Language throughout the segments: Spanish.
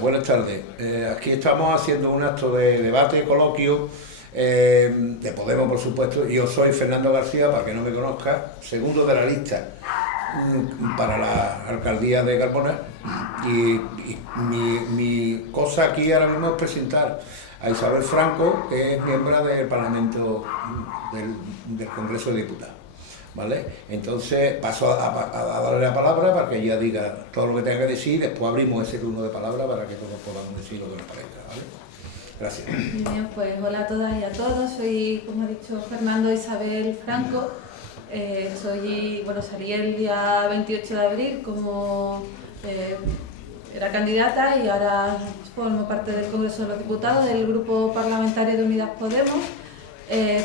Buenas tardes. Aquí estamos haciendo un acto de debate, coloquio, de Podemos, por supuesto. Yo soy Fernando García, para que no me conozca, segundo de la lista para la alcaldía de Carmona. Y mi cosa aquí ahora mismo es presentar a Isabel Franco, que es miembro del Parlamento del Congreso de Diputados. ¿Vale? Entonces paso a darle la palabra para que ella diga todo lo que tenga que decir, después abrimos ese turno de palabra para que todos podamos decir lo que nos parezca, ¿vale? Gracias. Bien, pues hola a todas y a todos, soy, como ha dicho Fernando, Isabel Franco. Salí el día 28 de abril como era candidata y ahora formo parte del Congreso de los Diputados del Grupo Parlamentario de Unidas Podemos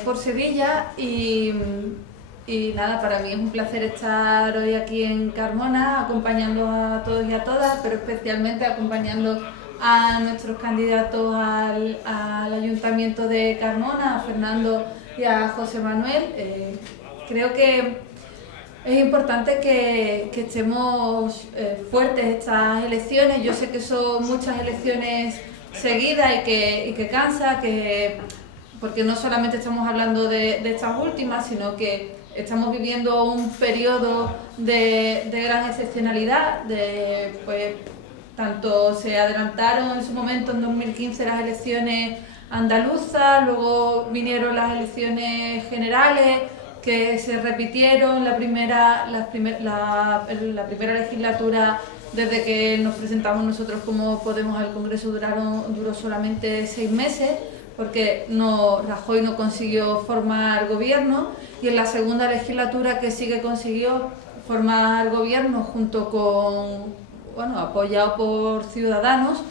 por Sevilla y nada, para mí es un placer estar hoy aquí en Carmona acompañando a todos y a todas, pero especialmente acompañando a nuestros candidatos al Ayuntamiento de Carmona, a Fernando y a José Manuel. Creo que es importante que estemos fuertes estas elecciones. Yo sé que son muchas elecciones seguidas y que cansa, porque no solamente estamos hablando de estas últimas, sino que estamos viviendo un periodo de gran excepcionalidad. Tanto se adelantaron en su momento, en 2015, las elecciones andaluzas, luego vinieron las elecciones generales, que se repitieron la primera legislatura. Desde que nos presentamos nosotros como Podemos al Congreso duró solamente 6 meses, porque Rajoy no consiguió formar gobierno, y en la segunda legislatura que sí que consiguió formar gobierno junto con, apoyado por Ciudadanos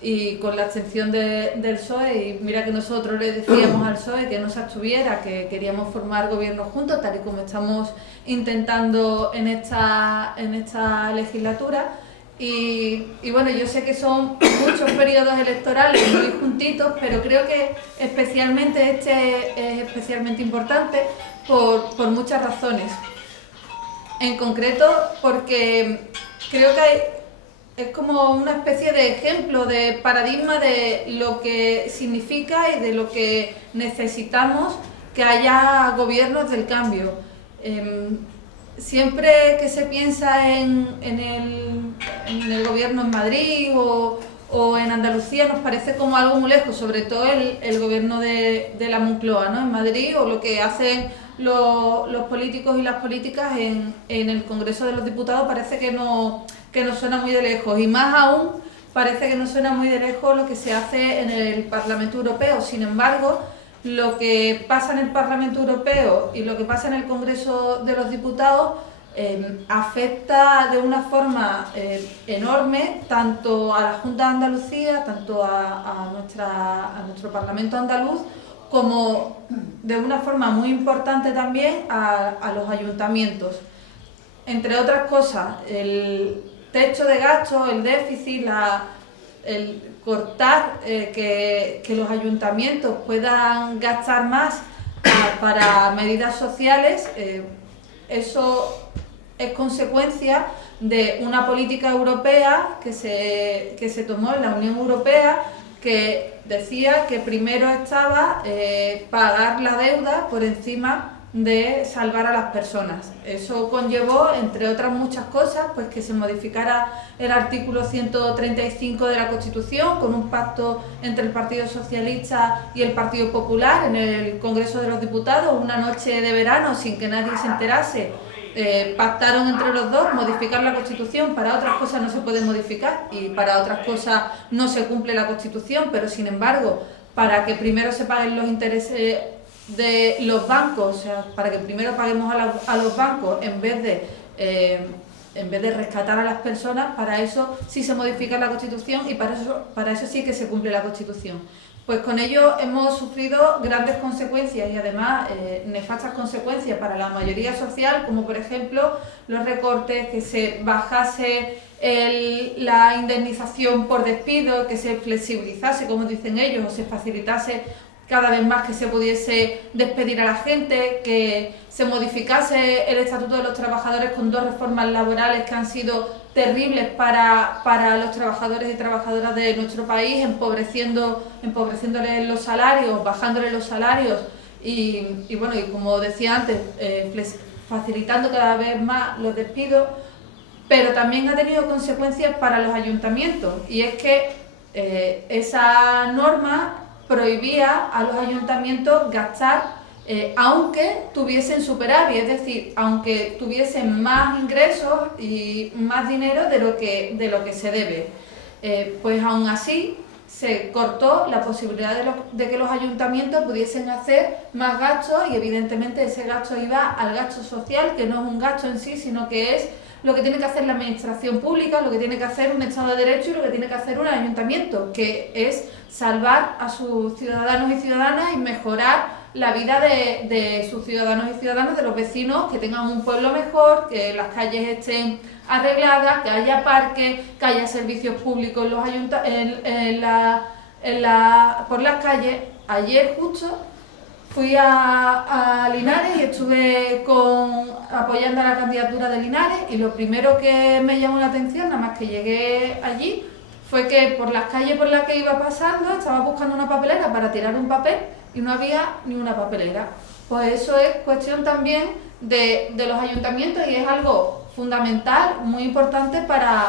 y con la abstención del PSOE, y mira que nosotros le decíamos al PSOE que no se abstuviera, que queríamos formar gobierno juntos, tal y como estamos intentando en esta legislatura. Y bueno, yo sé que son muchos periodos electorales muy juntitos, pero creo que especialmente este es especialmente importante por muchas razones. En concreto, porque creo que es como una especie de ejemplo, de paradigma de lo que significa y de lo que necesitamos que haya gobiernos del cambio. Siempre que se piensa en el gobierno en Madrid o en Andalucía, nos parece como algo muy lejos, sobre todo el gobierno de la Moncloa, ¿no? En Madrid, o lo que hacen los políticos y las políticas en el Congreso de los Diputados, parece que nos suena muy de lejos, y más aún parece que nos suena muy de lejos lo que se hace en el Parlamento Europeo. Sin embargo, lo que pasa en el Parlamento Europeo y lo que pasa en el Congreso de los Diputados afecta de una forma enorme tanto a la Junta de Andalucía, tanto a nuestro Parlamento andaluz, como de una forma muy importante también a los ayuntamientos. Entre otras cosas, el techo de gasto, el déficit, el cortar que los ayuntamientos puedan gastar más para medidas sociales, eso es consecuencia de una política europea que se tomó en la Unión Europea, que decía que primero estaba pagar la deuda por encima de salvar a las personas. Eso conllevó, entre otras muchas cosas, pues que se modificara el artículo 135 de la Constitución, con un pacto entre el Partido Socialista y el Partido Popular en el Congreso de los Diputados. Una noche de verano, sin que nadie se enterase, pactaron entre los dos modificar la Constitución. Para otras cosas no se puede modificar y para otras cosas no se cumple la Constitución, pero sin embargo, para que primero se paguen los intereses de los bancos, o sea, para que primero paguemos a los bancos en vez de rescatar a las personas, para eso sí se modifica la Constitución y para eso sí que se cumple la Constitución. Pues con ello hemos sufrido grandes consecuencias y además nefastas consecuencias para la mayoría social, como por ejemplo los recortes, que se bajase la indemnización por despido, que se flexibilizase, como dicen ellos, o se facilitase cada vez más que se pudiese despedir a la gente, que se modificase el Estatuto de los Trabajadores con 2 reformas laborales que han sido terribles para los trabajadores y trabajadoras de nuestro país, empobreciéndoles los salarios, bajándoles los salarios y bueno, y como decía antes, facilitando cada vez más los despidos, pero también ha tenido consecuencias para los ayuntamientos, y es que esa norma prohibía a los ayuntamientos gastar aunque tuviesen superávit, es decir, aunque tuviesen más ingresos y más dinero de lo que se debe. Pues aún así se cortó la posibilidad de que los ayuntamientos pudiesen hacer más gastos, y evidentemente ese gasto iba al gasto social, que no es un gasto en sí, sino que es lo que tiene que hacer la administración pública, lo que tiene que hacer un Estado de Derecho y lo que tiene que hacer un ayuntamiento, que es salvar a sus ciudadanos y ciudadanas y mejorar la vida de sus ciudadanos y ciudadanas, de los vecinos, que tengan un pueblo mejor, que las calles estén arregladas, que haya parques, que haya servicios públicos por las calles. Ayer justo fui a Linares y estuve apoyando a la candidatura de Linares, y lo primero que me llamó la atención, nada más que llegué allí, fue que por las calles por las que iba pasando estaba buscando una papelera para tirar un papel y no había ni una papelera. Pues eso es cuestión también de los ayuntamientos, y es algo fundamental, muy importante para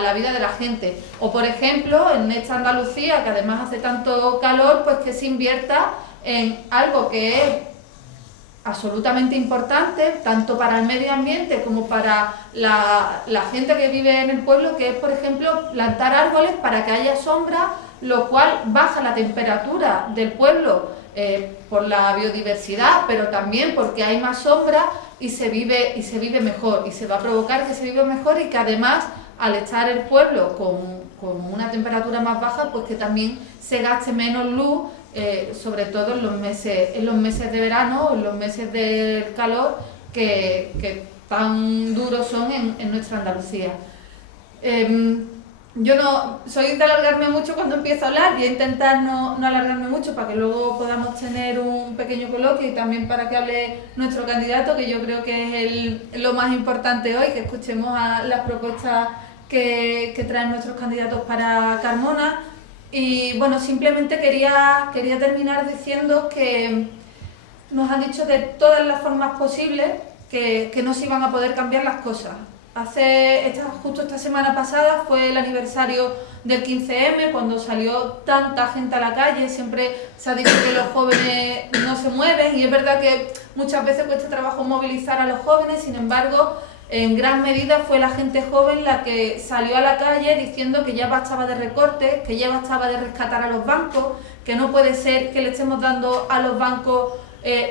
la vida de la gente. O por ejemplo, en esta Andalucía, que además hace tanto calor, pues que se invierta en algo que es absolutamente importante, tanto para el medio ambiente como para la gente que vive en el pueblo, que es, por ejemplo, plantar árboles para que haya sombra, lo cual baja la temperatura del pueblo por la biodiversidad, pero también porque hay más sombra y se vive mejor, y se va a provocar que se viva mejor, y que además, al estar el pueblo con una temperatura más baja, pues que también se gaste menos luz, sobre todo en los meses de verano, en los meses del calor, que tan duros son en nuestra Andalucía. Yo no soy de alargarme mucho cuando empiezo a hablar, voy a intentar no alargarme mucho para que luego podamos tener un pequeño coloquio, y también para que hable nuestro candidato, que yo creo que es lo más importante hoy, que escuchemos a las propuestas que traen nuestros candidatos para Carmona. Y bueno, simplemente quería terminar diciendo que nos han dicho de todas las formas posibles que no se iban a poder cambiar las cosas. Justo esta semana pasada fue el aniversario del 15M, cuando salió tanta gente a la calle. Siempre se ha dicho que los jóvenes no se mueven, y es verdad que muchas veces cuesta trabajo movilizar a los jóvenes. Sin embargo, en gran medida fue la gente joven la que salió a la calle diciendo que ya bastaba de recortes, que ya bastaba de rescatar a los bancos, que no puede ser que le estemos dando a los bancos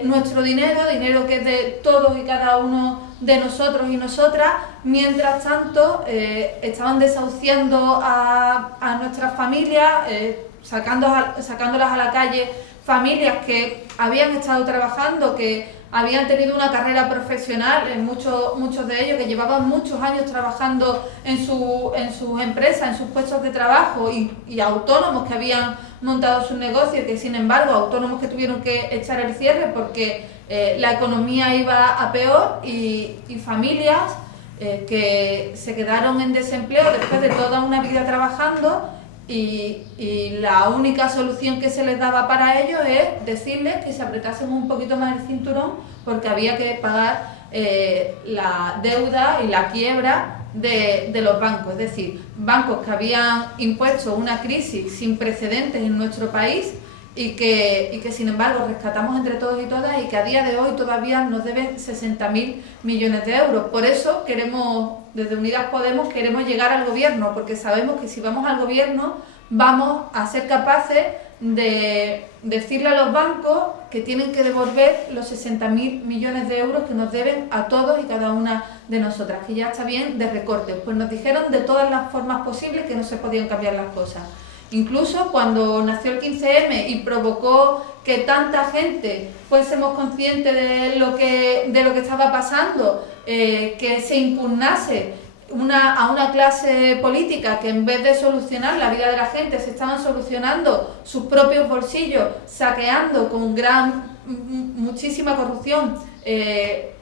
nuestro dinero que es de todos y cada uno de nosotros y nosotras. Mientras tanto, estaban desahuciando a nuestras familias, sacándolas a la calle, familias que habían estado trabajando, que habían tenido una carrera profesional, muchos de ellos que llevaban muchos años trabajando en sus empresas, en sus puestos de trabajo, y autónomos que habían montado sus negocios, que sin embargo, autónomos que tuvieron que echar el cierre porque la economía iba a peor, y familias que se quedaron en desempleo después de toda una vida trabajando, y la única solución que se les daba para ellos es decirles que se apretasen un poquito más el cinturón, porque había que pagar la deuda y la quiebra de los bancos. Es decir, bancos que habían impuesto una crisis sin precedentes en nuestro país, y que sin embargo rescatamos entre todos y todas, y que a día de hoy todavía nos deben 60.000 millones de euros. Por eso desde Unidas Podemos queremos llegar al gobierno, porque sabemos que si vamos al gobierno vamos a ser capaces de decirle a los bancos que tienen que devolver los 60.000 millones de euros que nos deben a todos y cada una de nosotras, que ya está bien de recortes. Pues nos dijeron de todas las formas posibles que no se podían cambiar las cosas. Incluso cuando nació el 15M y provocó que tanta gente fuésemos conscientes de lo que estaba pasando, que se impugnase a una clase política que en vez de solucionar la vida de la gente se estaban solucionando sus propios bolsillos, saqueando con muchísima corrupción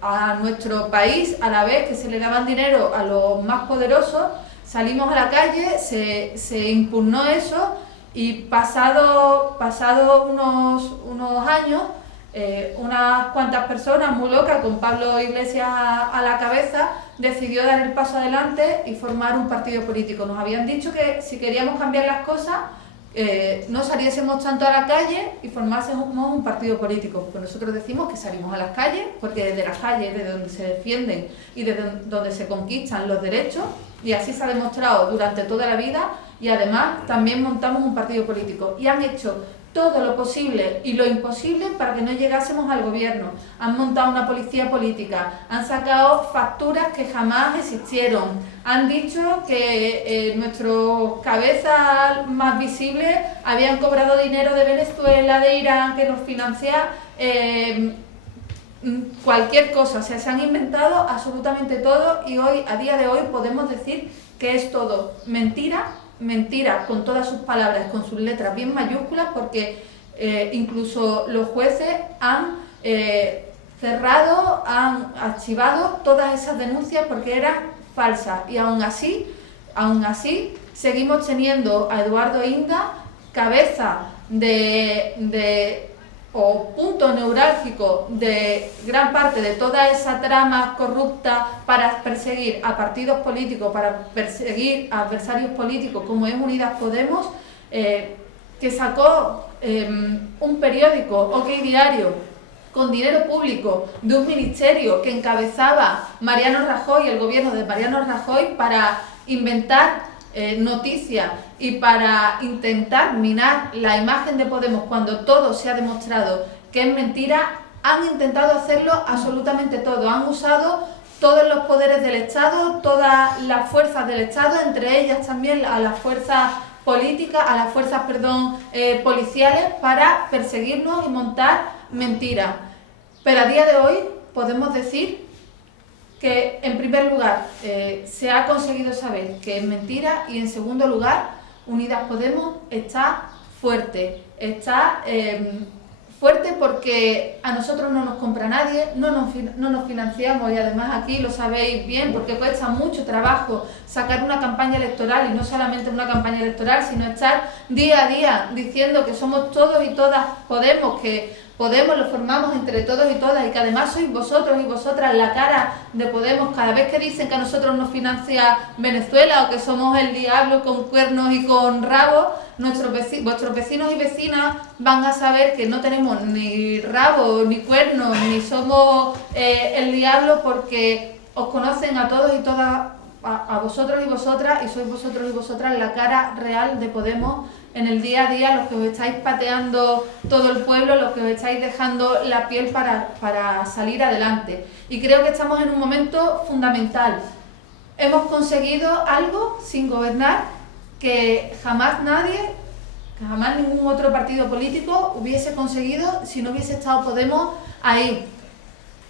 a nuestro país, a la vez que se le daban dinero a los más poderosos. Salimos a la calle, se impugnó eso y pasado unos años, unas cuantas personas muy locas, con Pablo Iglesias a la cabeza, decidió dar el paso adelante y formar un partido político. Nos habían dicho que si queríamos cambiar las cosas, no saliésemos tanto a la calle y formásemos un partido político. Pues nosotros decimos que salimos a las calles, porque desde las calles, desde donde se defienden y desde donde se conquistan los derechos, y así se ha demostrado durante toda la vida, y además también montamos un partido político. Y han hecho todo lo posible y lo imposible para que no llegásemos al gobierno. Han montado una policía política, han sacado facturas que jamás existieron, han dicho que nuestros cabezas más visibles habían cobrado dinero de Venezuela, de Irán, que nos financia cualquier cosa. O sea, se han inventado absolutamente todo, y hoy, a día de hoy, podemos decir que es todo mentira. Mentira con todas sus palabras, con sus letras bien mayúsculas, porque incluso los jueces han cerrado, han archivado todas esas denuncias porque eran falsas, y aún así seguimos teniendo a Eduardo Inda, cabeza o punto neurálgico de gran parte de toda esa trama corrupta para perseguir a partidos políticos, para perseguir a adversarios políticos, como es Unidas Podemos, que sacó un periódico, OK Diario, con dinero público de un ministerio que encabezaba Mariano Rajoy, el gobierno de Mariano Rajoy, para inventar noticias y para intentar minar la imagen de Podemos, cuando todo se ha demostrado que es mentira. Han intentado hacerlo absolutamente todo, han usado todos los poderes del Estado, todas las fuerzas del Estado, entre ellas también a las fuerzas políticas, a las fuerzas, policiales, para perseguirnos y montar mentiras. Pero a día de hoy podemos decir que, en primer lugar, se ha conseguido saber que es mentira, y en segundo lugar, Unidas Podemos está fuerte. Está fuerte porque a nosotros no nos compra nadie, no nos financiamos, y además aquí lo sabéis bien, porque cuesta mucho trabajo sacar una campaña electoral, y no solamente una campaña electoral, sino estar día a día diciendo que somos todos y todas Podemos, que Podemos lo formamos entre todos y todas, y que además sois vosotros y vosotras la cara de Podemos. Cada vez que dicen que a nosotros nos financia Venezuela, o que somos el diablo con cuernos y con rabos, vuestros vecinos y vecinas van a saber que no tenemos ni rabo, ni cuernos, ni somos el diablo, porque os conocen a todos y todas, a vosotros y vosotras, y sois vosotros y vosotras la cara real de Podemos en el día a día, los que os estáis pateando todo el pueblo, los que os estáis dejando la piel para salir adelante. Y creo que estamos en un momento fundamental. Hemos conseguido algo sin gobernar que jamás ningún otro partido político hubiese conseguido si no hubiese estado Podemos ahí.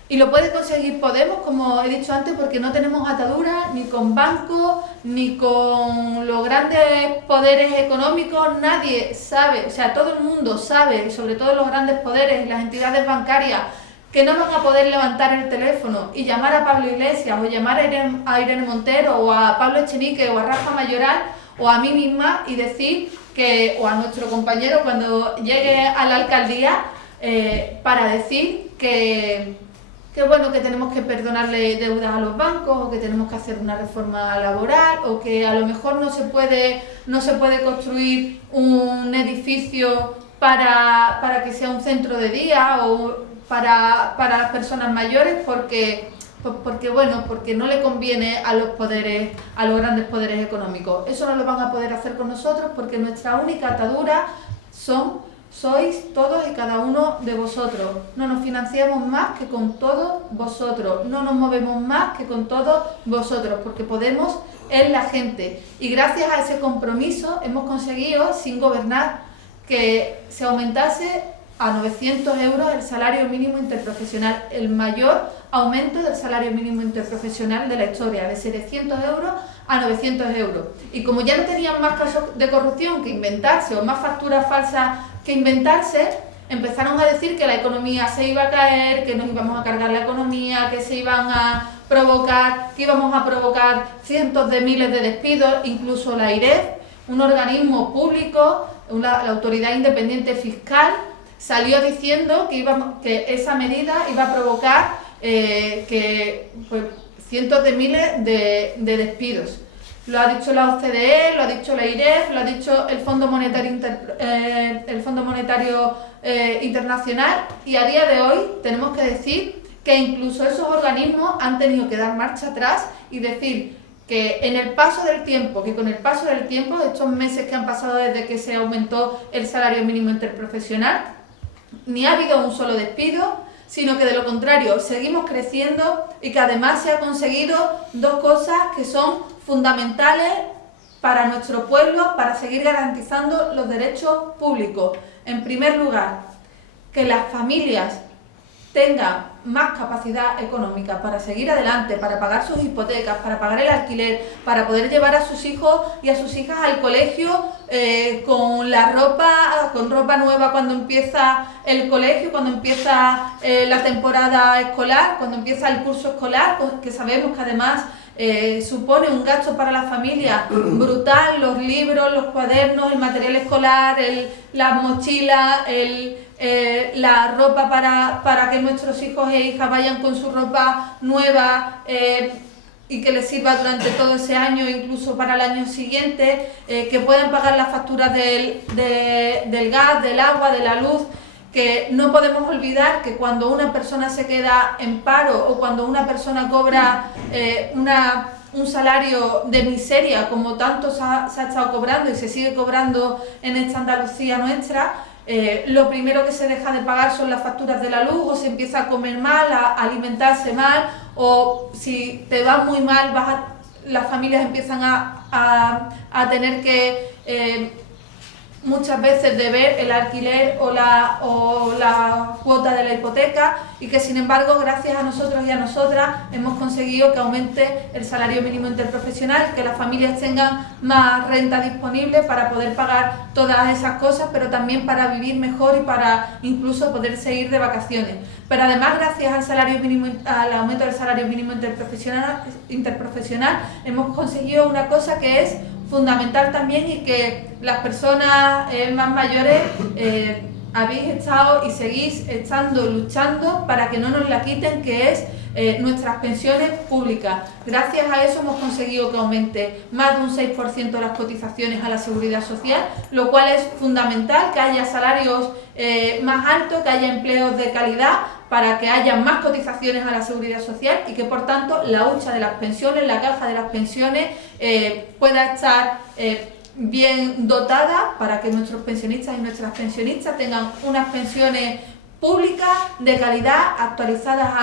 Y lo puede conseguir Podemos, como he dicho antes, porque no tenemos ataduras ni con bancos, ni con los grandes poderes económicos. Nadie sabe, o sea, todo el mundo sabe, sobre todo los grandes poderes y las entidades bancarias, que no van a poder levantar el teléfono y llamar a Pablo Iglesias, o llamar a Irene Montero, o a Pablo Echenique, o a Rafa Mayoral, o a mí misma, y decir que, o a nuestro compañero cuando llegue a la alcaldía, para decir que bueno, que tenemos que perdonarle deudas a los bancos, o que tenemos que hacer una reforma laboral, o que a lo mejor no se puede construir un edificio para que sea un centro de día, o para las personas mayores, porque no le conviene a los grandes poderes económicos. Eso no lo van a poder hacer con nosotros, porque nuestra única atadura sois todos y cada uno de vosotros. No nos financiamos más que con todos vosotros, no nos movemos más que con todos vosotros, porque Podemos es la gente. Y gracias a ese compromiso hemos conseguido, sin gobernar, que se aumentase a 900 euros el salario mínimo interprofesional, el mayor aumento del salario mínimo interprofesional de la historia, de 700 euros a 900 euros. Y como ya no tenían más casos de corrupción que inventarse o más facturas falsas que inventarse, empezaron a decir que la economía se iba a caer, que nos íbamos a cargar la economía, que se iban a provocar, que íbamos a provocar cientos de miles de despidos. Incluso la AIREF, un organismo público, la Autoridad Independiente Fiscal, salió diciendo que esa medida iba a provocar cientos de miles de despidos. Lo ha dicho la OCDE, lo ha dicho la AIREF, lo ha dicho el Fondo Monetario Internacional, y a día de hoy tenemos que decir que incluso esos organismos han tenido que dar marcha atrás y decir que con el paso del tiempo, estos meses que han pasado desde que se aumentó el salario mínimo interprofesional, ni ha habido un solo despido, sino que de lo contrario seguimos creciendo, y que además se ha conseguido dos cosas que son fundamentales para nuestro pueblo, para seguir garantizando los derechos públicos. En primer lugar, que las familias tengan más capacidad económica para seguir adelante, para pagar sus hipotecas, para pagar el alquiler, para poder llevar a sus hijos y a sus hijas al colegio con ropa nueva cuando empieza el colegio, cuando empieza la temporada escolar, cuando empieza el curso escolar, que sabemos que además supone un gasto para la familia brutal: los libros, los cuadernos, el material escolar, las mochilas, la ropa para que nuestros hijos e hijas vayan con su ropa nueva y que les sirva durante todo ese año, incluso para el año siguiente, que puedan pagar las facturas del gas, del agua, de la luz. Que no podemos olvidar que cuando una persona se queda en paro, o cuando una persona cobra un salario de miseria, como tanto se ha estado cobrando y se sigue cobrando en esta Andalucía nuestra, lo primero que se deja de pagar son las facturas de la luz, o se empieza a comer mal, a alimentarse mal, o si te va muy mal, las familias empiezan a tener que muchas veces deber el alquiler o la cuota de la hipoteca, y que sin embargo, gracias a nosotros y a nosotras, hemos conseguido que aumente el salario mínimo interprofesional, que las familias tengan más renta disponible para poder pagar todas esas cosas, pero también para vivir mejor y para incluso poder seguir de vacaciones. Pero además, gracias al aumento del salario mínimo interprofesional, hemos conseguido una cosa que es fundamental también, y que las personas más mayores habéis estado y seguís estando luchando para que no nos la quiten, que es nuestras pensiones públicas. Gracias a eso hemos conseguido que aumente más de un 6% las cotizaciones a la Seguridad Social, lo cual es fundamental, que haya salarios más altos, que haya empleos de calidad, para que haya más cotizaciones a la Seguridad Social, y que por tanto la hucha de las pensiones, la caja de las pensiones, pueda estar bien dotada, para que nuestros pensionistas y nuestras pensionistas tengan unas pensiones públicas de calidad, actualizadas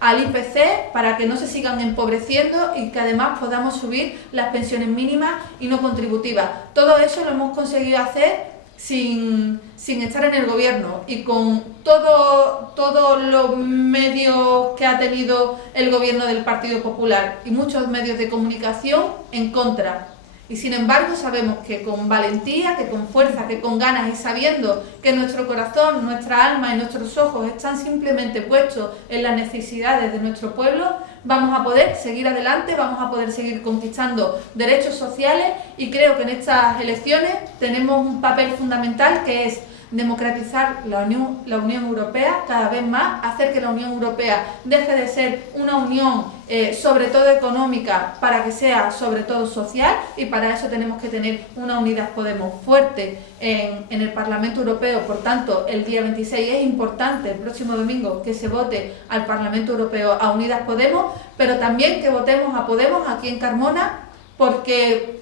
al IPC, para que no se sigan empobreciendo, y que además podamos subir las pensiones mínimas y no contributivas. Todo eso lo hemos conseguido hacer sin estar en el gobierno, y con todos los medios que ha tenido el gobierno del Partido Popular y muchos medios de comunicación en contra. Y sin embargo sabemos que con valentía, que con fuerza, que con ganas, y sabiendo que nuestro corazón, nuestra alma y nuestros ojos están simplemente puestos en las necesidades de nuestro pueblo, vamos a poder seguir adelante, vamos a poder seguir conquistando derechos sociales, y creo que en estas elecciones tenemos un papel fundamental, que es democratizar la Unión Europea cada vez más, hacer que la Unión Europea deje de ser una unión sobre todo económica, para que sea sobre todo social, y para eso tenemos que tener una Unidas Podemos fuerte en el Parlamento Europeo. Por tanto, el día 26 es importante, el próximo domingo, que se vote al Parlamento Europeo a Unidas Podemos, pero también que votemos a Podemos aquí en Carmona, porque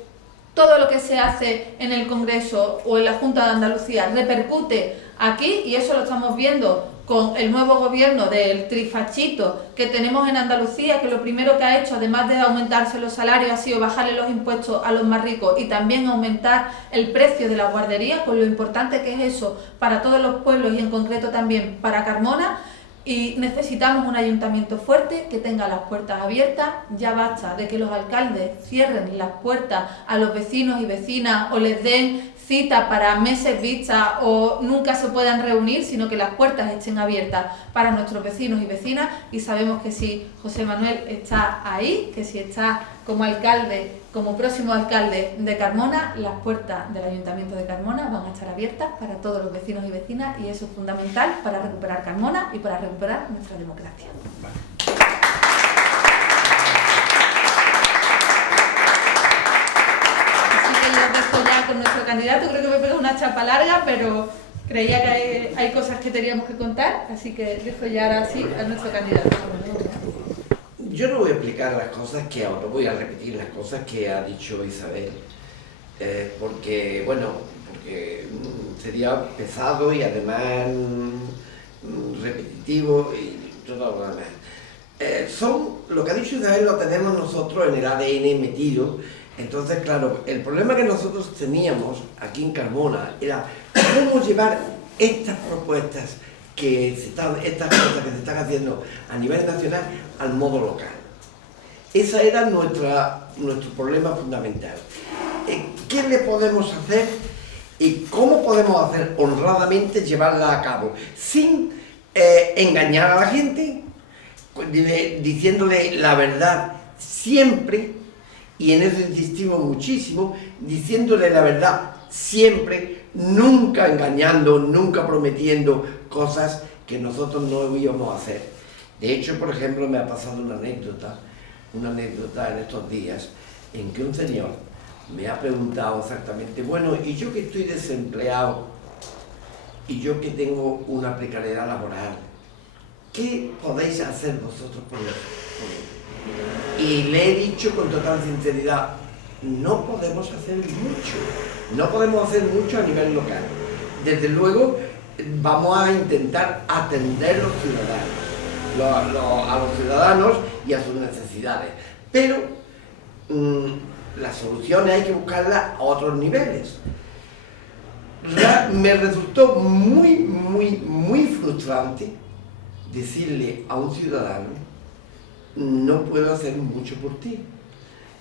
todo lo que se hace en el Congreso o en la Junta de Andalucía repercute aquí, y eso lo estamos viendo con el nuevo gobierno del trifachito que tenemos en Andalucía, que lo primero que ha hecho, además de aumentarse los salarios, ha sido bajarle los impuestos a los más ricos y también aumentar el precio de la guardería, con lo importante que es eso para todos los pueblos y en concreto también para Carmona. y necesitamos un ayuntamiento fuerte que tenga las puertas abiertas. Ya basta de que los alcaldes cierren las puertas a los vecinos y vecinas o les den cita para meses vista o nunca se puedan reunir, sino que las puertas estén abiertas para nuestros vecinos y vecinas. Y sabemos que si José Manuel está ahí, que si está como alcalde, como próximo alcalde de Carmona, las puertas del Ayuntamiento de Carmona van a estar abiertas para todos los vecinos y vecinas, y eso es fundamental para recuperar Carmona y para recuperar nuestra democracia. Así que yo os dejo ya con nuestro candidato. Creo que me pego una chapa larga, pero creía que hay cosas que teníamos que contar, así que dejo ya ahora sí a nuestro candidato. Yo no voy a explicar las cosas que ahora, voy a repetir las cosas que ha dicho Isabel, porque sería pesado y además repetitivo y todo lo demás. Lo que ha dicho Isabel lo tenemos nosotros en el ADN metido. Entonces, claro, el problema que nosotros teníamos aquí en Carmona era cómo llevar estas propuestas estas cosas que se están haciendo a nivel nacional al modo local. Ese era nuestro problema fundamental. ¿Qué le podemos hacer y cómo podemos hacer honradamente llevarla a cabo sin engañar a la gente, diciéndole la verdad siempre, y en eso insistimos muchísimo, diciéndole la verdad siempre, nunca engañando, nunca prometiendo cosas que nosotros no íbamos a hacer. De hecho, por ejemplo, me ha pasado una anécdota en estos días en que un señor me ha preguntado exactamente, bueno, y yo que estoy desempleado y yo que tengo una precariedad laboral, ¿qué podéis hacer vosotros por mí? Y le he dicho con total sinceridad, no podemos hacer mucho a nivel local. Desde luego vamos a intentar atender a los ciudadanos y a sus necesidades, pero las soluciones hay que buscarlas a otros niveles. Me resultó muy frustrante decirle a un ciudadano, no puedo hacer mucho por ti,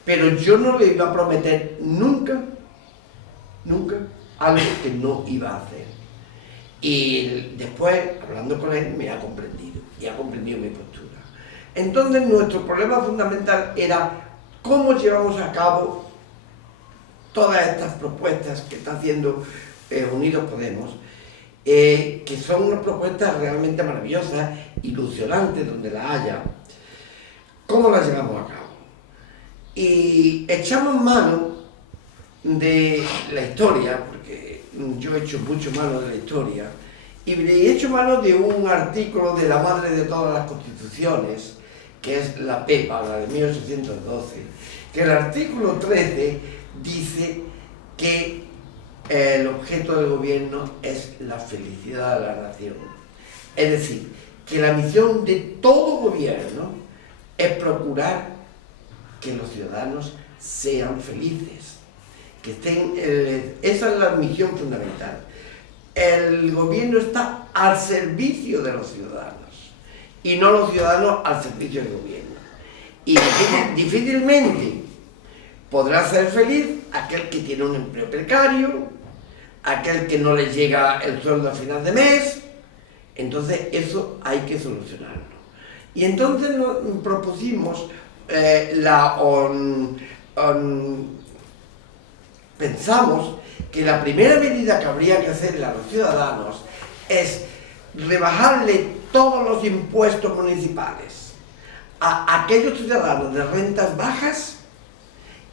pero yo no le iba a prometer nunca algo que no iba a hacer. Y después, hablando con él, me ha comprendido y ha comprendido mi postura. Entonces, nuestro problema fundamental era cómo llevamos a cabo todas estas propuestas que está haciendo Unidos Podemos, que son unas propuestas realmente maravillosas, ilusionantes donde las haya. ¿Cómo las llevamos a cabo? Y echamos mano de la historia, porque yo he hecho mucho mano de la historia, y he hecho mano de un artículo de la madre de todas las constituciones, que es la PEPA, la de 1812, que el artículo 13 dice que el objeto del gobierno es la felicidad de la nación. Es decir, que la misión de todo gobierno es procurar que los ciudadanos sean felices, que estén, esa es la misión fundamental. El gobierno está al servicio de los ciudadanos y no los ciudadanos al servicio del gobierno. Y difícilmente podrá ser feliz aquel que tiene un empleo precario, aquel que no le llega el sueldo a final de mes. Entonces eso hay que solucionarlo. Y entonces nos propusimos, pensamos que la primera medida que habría que hacerle a los ciudadanos es rebajarle todos los impuestos municipales a aquellos ciudadanos de rentas bajas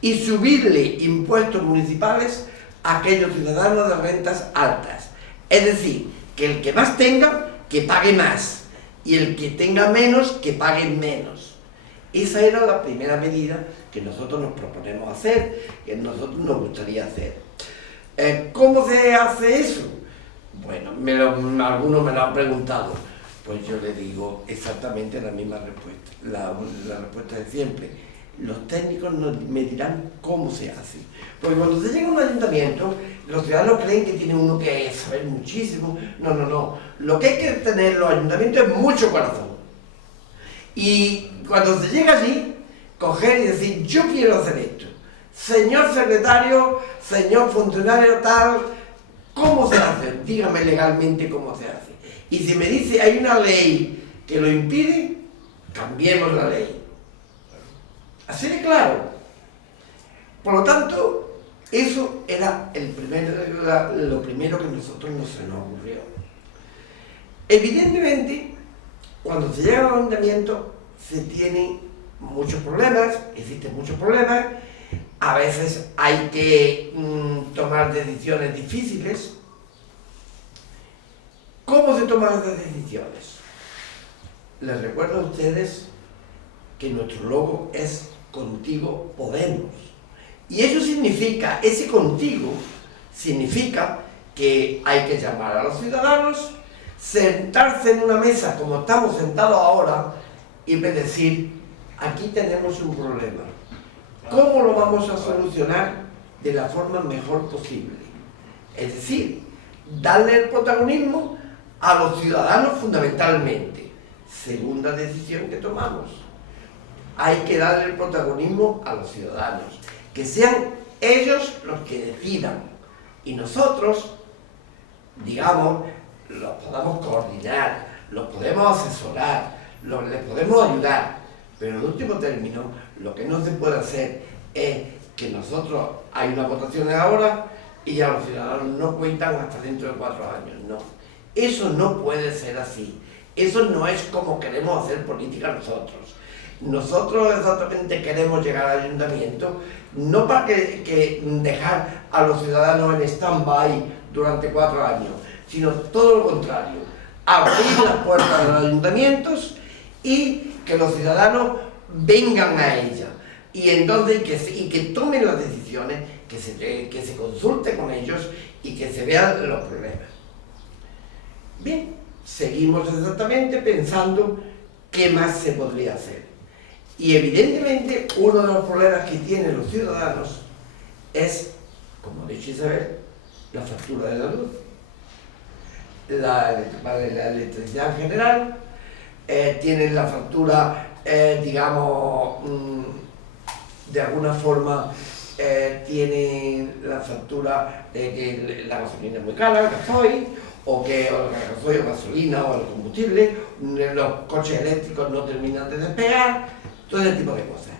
y subirle impuestos municipales a aquellos ciudadanos de rentas altas. Es decir, que el que más tenga, que pague más, y el que tenga menos, que pague menos. Esa era la primera medida que nosotros nos proponemos hacer, que nosotros nos gustaría hacer. ¿Cómo se hace eso? Bueno, algunos me lo han preguntado. Pues yo le digo exactamente la misma respuesta, la respuesta de siempre. Los técnicos me dirán cómo se hace. Porque cuando se llega a un ayuntamiento, los ciudadanos creen que tiene uno que saber muchísimo. No, no, no. Lo que hay que tener los ayuntamientos es mucho corazón. Y cuando se llega allí, coger y decir, yo quiero hacer esto. Señor secretario, señor funcionario tal, ¿cómo se hace? Dígame legalmente cómo se hace. Y si me dice, hay una ley que lo impide, cambiemos la ley. Así de claro. Por lo tanto, eso era lo primero que nosotros se nos ocurrió. Evidentemente, cuando se llega al ayuntamiento, se tienen muchos problemas, existen muchos problemas, a veces hay que tomar decisiones difíciles. ¿Cómo se toman las decisiones? Les recuerdo a ustedes que nuestro logo es Contigo Podemos. Y eso significa, ese contigo, significa que hay que llamar a los ciudadanos, sentarse en una mesa como estamos sentados ahora y decir, aquí tenemos un problema. ¿Cómo lo vamos a solucionar de la forma mejor posible? Es decir, darle el protagonismo a los ciudadanos fundamentalmente. Segunda decisión que tomamos. Hay que darle el protagonismo a los ciudadanos. Que sean ellos los que decidan. Y nosotros, digamos, los podamos coordinar, los podemos asesorar, les podemos ayudar. Pero en último término, lo que no se puede hacer es que nosotros, hay unas votaciones ahora y ya los ciudadanos no cuentan hasta dentro de 4 años. No, eso no puede ser así. Eso no es como queremos hacer política nosotros. Nosotros exactamente queremos llegar al ayuntamiento, no para que dejar a los ciudadanos en stand-by durante 4 años, sino todo lo contrario, abrir las puertas de los ayuntamientos y que los ciudadanos vengan a ella. Y entonces que tomen las decisiones, que se consulte con ellos y que se vean los problemas. Bien, seguimos exactamente pensando qué más se podría hacer. Y evidentemente uno de los problemas que tienen los ciudadanos es, como ha dicho Isabel, la factura de la luz. La electricidad en general, tienen la factura, digamos, de alguna forma tienen la factura de que la gasolina es muy cara, el gasoil, o que el gasoil o gasolina o el combustible, los coches eléctricos no terminan de despegar, todo ese tipo de cosas.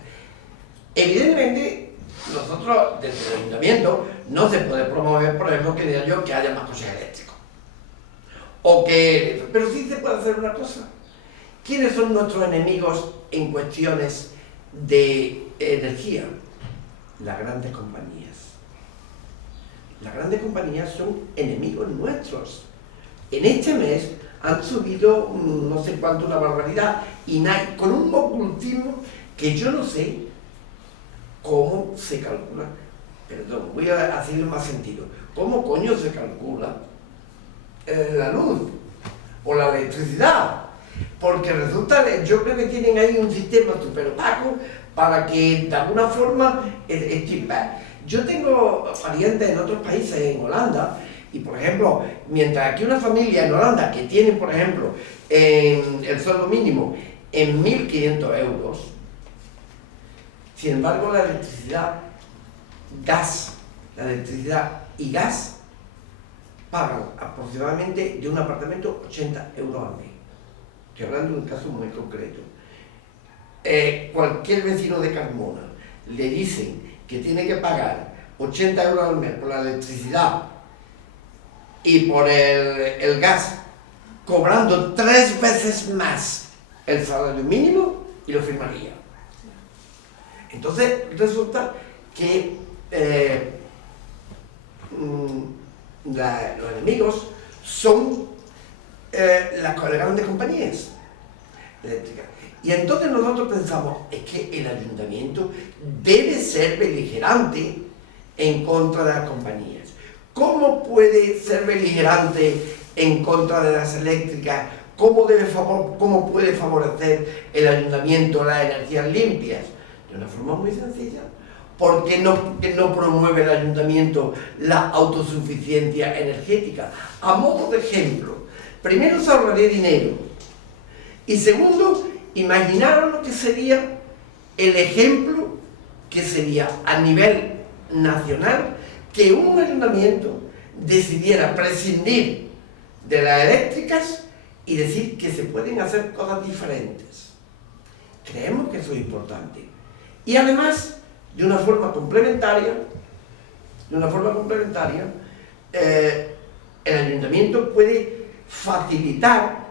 Evidentemente, nosotros desde el ayuntamiento no se puede promover, por ejemplo, que diga yo que haya más coches eléctricos. Pero sí se puede hacer una cosa. ¿Quiénes son nuestros enemigos en cuestiones de energía? Las grandes compañías. Las grandes compañías son enemigos nuestros. En este mes han subido no sé cuánto, una barbaridad, y con un ocultismo que yo no sé cómo se calcula. Perdón, voy a hacerlo más sentido. ¿Cómo coño se calcula la luz o la electricidad? Porque resulta, yo creo que tienen ahí un sistema súper opaco para que de alguna forma yo tengo parientes en otros países, en Holanda, y por ejemplo, mientras aquí una familia en Holanda que tiene, por ejemplo, el sueldo mínimo en 1.500 euros, sin embargo la electricidad y gas pagan aproximadamente de un apartamento 80 euros al mes. Estoy hablando de un caso muy concreto. Cualquier vecino de Carmona le dicen que tiene que pagar 80 euros al mes por la electricidad y por el gas, cobrando 3 veces más el salario mínimo, y lo firmaría. Entonces resulta que los enemigos son las grandes compañías eléctricas. Y entonces nosotros pensamos, es que el ayuntamiento debe ser beligerante en contra de las compañías. ¿Cómo puede ser beligerante en contra de las eléctricas? ¿Cómo puede favorecer el ayuntamiento las energías limpias? De una forma muy sencilla. ¿Por qué no promueve el ayuntamiento la autosuficiencia energética? A modo de ejemplo, primero se ahorraría dinero y segundo, imaginaros lo que sería el ejemplo que sería a nivel nacional que un ayuntamiento decidiera prescindir de las eléctricas y decir que se pueden hacer cosas diferentes. Creemos que eso es importante. Y además, de una forma complementaria, el ayuntamiento puede facilitar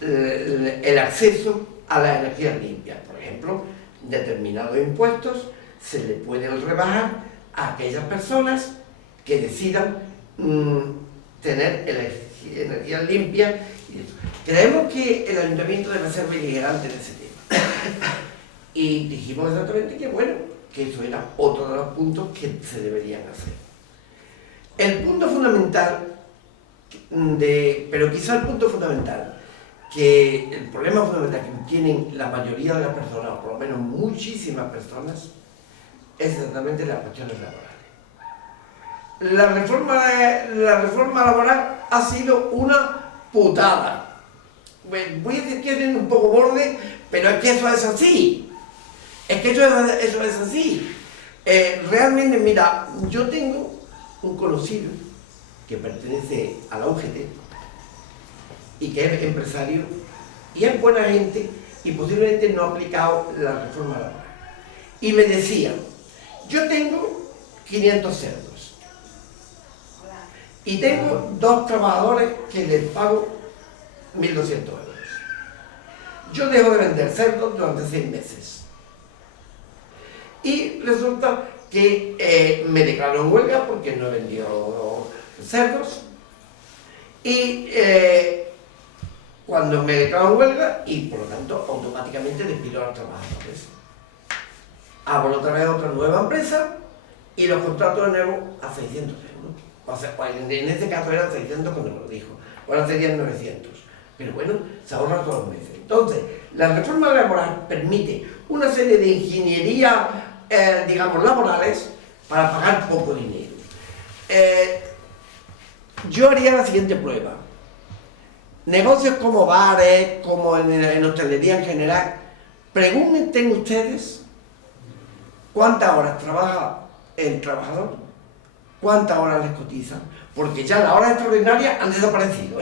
el acceso a las energías limpias. Por ejemplo, determinados impuestos se le pueden rebajar a aquellas personas que decidan tener energías limpias. Creemos que el ayuntamiento debe ser beligerante en ese tema. Y dijimos exactamente que bueno, que eso era otro de los puntos que se deberían hacer. El punto fundamental, pero quizá el punto fundamental, que el problema fundamental que tienen la mayoría de las personas, o por lo menos muchísimas personas, es exactamente las cuestiones laborales. La reforma laboral ha sido una putada. Voy a decir que es un poco borde, pero es que eso es así. Es que eso es así. Realmente, mira, yo tengo un conocido que pertenece a la UGT y que es empresario y es buena gente y posiblemente no ha aplicado la reforma laboral. Y me decía, yo tengo 500 cerdos y tengo 2 trabajadores que les pago 1.200 euros. Yo dejo de vender cerdos durante 6 meses. Y resulta que me declaro en huelga porque no he vendido cerdos. Y cuando me declaro en huelga, y por lo tanto automáticamente despido a los trabajadores. Abro otra vez otra nueva empresa y los contrato de nuevo a 600 euros. O sea, en este caso eran 600 cuando me lo dijo. Ahora serían 900. Pero bueno, se ahorra todos los meses. Entonces, la reforma laboral permite una serie de ingeniería, digamos, laborales para pagar poco dinero. Yo haría la siguiente prueba. Negocios como bares, como en hostelería en general, pregunten ustedes cuántas horas trabaja el trabajador, cuántas horas les cotizan, porque ya las horas extraordinarias han desaparecido,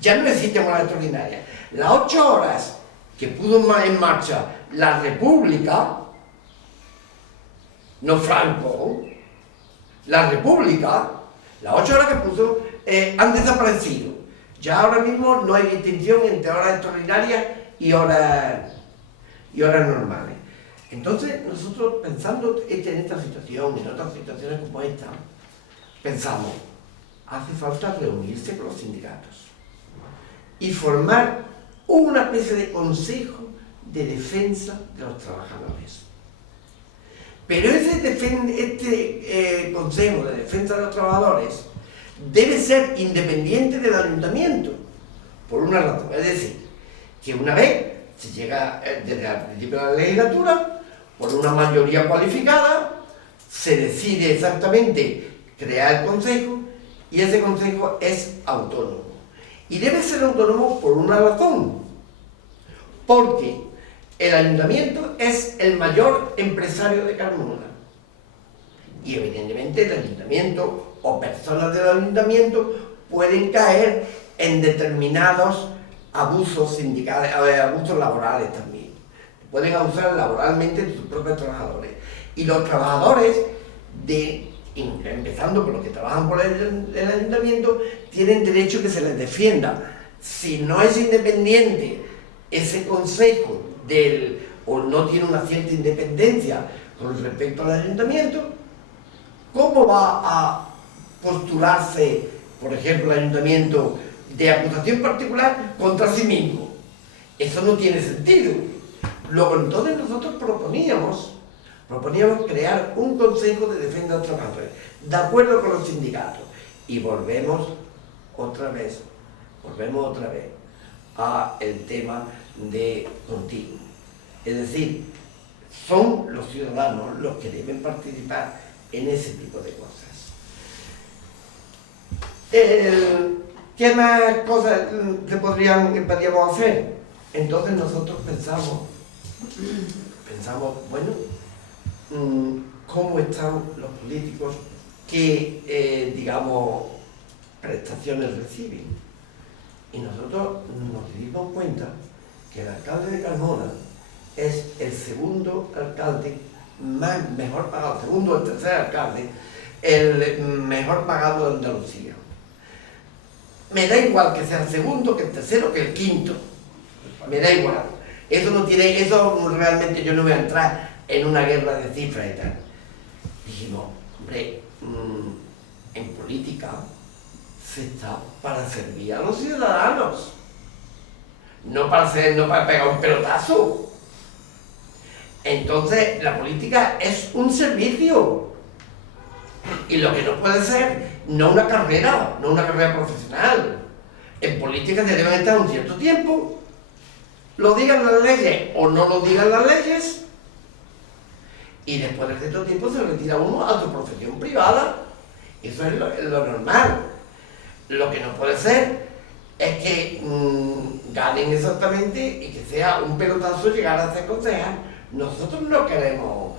Ya no existen horas extraordinarias. Las 8 horas que puso en marcha la República, no Franco, la República, las 8 horas que puso han desaparecido. Ya ahora mismo no hay distinción entre horas extraordinarias y horas normales. Entonces nosotros pensando en esta situación, en otras situaciones como esta, pensamos, hace falta reunirse con los sindicatos y formar una especie de consejo de defensa de los trabajadores. Pero este consejo de defensa de los trabajadores debe ser independiente del ayuntamiento, por una razón, es decir, que una vez se llega desde el principio de la legislatura, por una mayoría cualificada, se decide exactamente crear el consejo y ese consejo es autónomo. Y debe ser autónomo por una razón, porque el ayuntamiento es el mayor empresario de Carmona y evidentemente el ayuntamiento o personas del ayuntamiento pueden caer en determinados abusos sindicales, abusos laborales también. Pueden abusar laboralmente de sus propios trabajadores. Y los trabajadores, empezando por los que trabajan por el ayuntamiento, tienen derecho a que se les defienda. Si no es independiente ese consejo o no tiene una cierta independencia con respecto al ayuntamiento, ¿cómo va a postularse, por ejemplo, el ayuntamiento de acusación particular contra sí mismo? Eso no tiene sentido. Luego, entonces nosotros proponíamos crear un consejo de defensa de los trabajadores, de acuerdo con los sindicatos, y volvemos otra vez a el tema de continuo. Es decir, son los ciudadanos los que deben participar en ese tipo de cosas. ¿Qué más cosas podríamos hacer? Entonces nosotros pensamos, bueno, ¿cómo están los políticos? ¿Qué, digamos, prestaciones reciben? Y nosotros nos dimos cuenta que el alcalde de Carmona es el segundo alcalde mejor pagado, segundo o el tercer alcalde, el mejor pagado de Andalucía. Me da igual que sea el segundo, que el tercero, que el quinto. Me da igual. Eso realmente yo no voy a entrar en una guerra de cifras y tal. Dijimos, hombre, en política se está para servir a los ciudadanos. No para pegar un pelotazo. Entonces, la política es un servicio. Y lo que no puede ser, no una carrera profesional. En política se deben estar un cierto tiempo, lo digan las leyes o no lo digan las leyes, y después de cierto tiempo se retira uno a su profesión privada. Eso es lo normal. Lo que no puede ser es que ganen exactamente y que sea un pelotazo llegar a ser concejal. Nosotros no queremos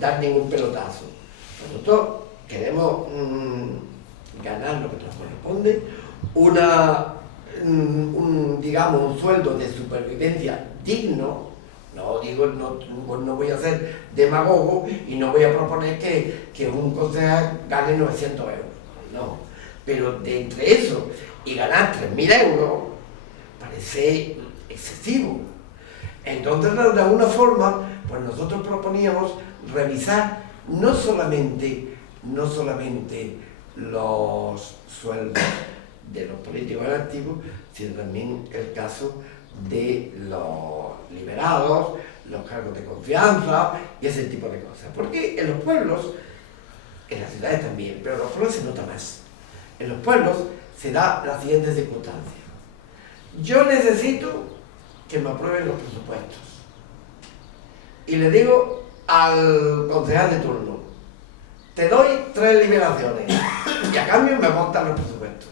dar ningún pelotazo. Nosotros queremos ganar lo que nos corresponde, digamos, un sueldo de supervivencia digno. No voy a ser demagogo y no voy a proponer que un concejal gane 900 euros. No, pero de entre eso y ganar 3.000 euros parece excesivo. Entonces, de alguna forma, pues nosotros proponíamos revisar no solamente los sueldos de los políticos activos, sino también el caso de los liberados, los cargos de confianza y ese tipo de cosas. Porque en los pueblos, en las ciudades también, pero en los pueblos se nota más. En los pueblos se da la siguiente circunstancia. Yo necesito que me aprueben los presupuestos. Y le digo al concejal de turno, te doy 3 liberaciones y a cambio me montan los presupuestos.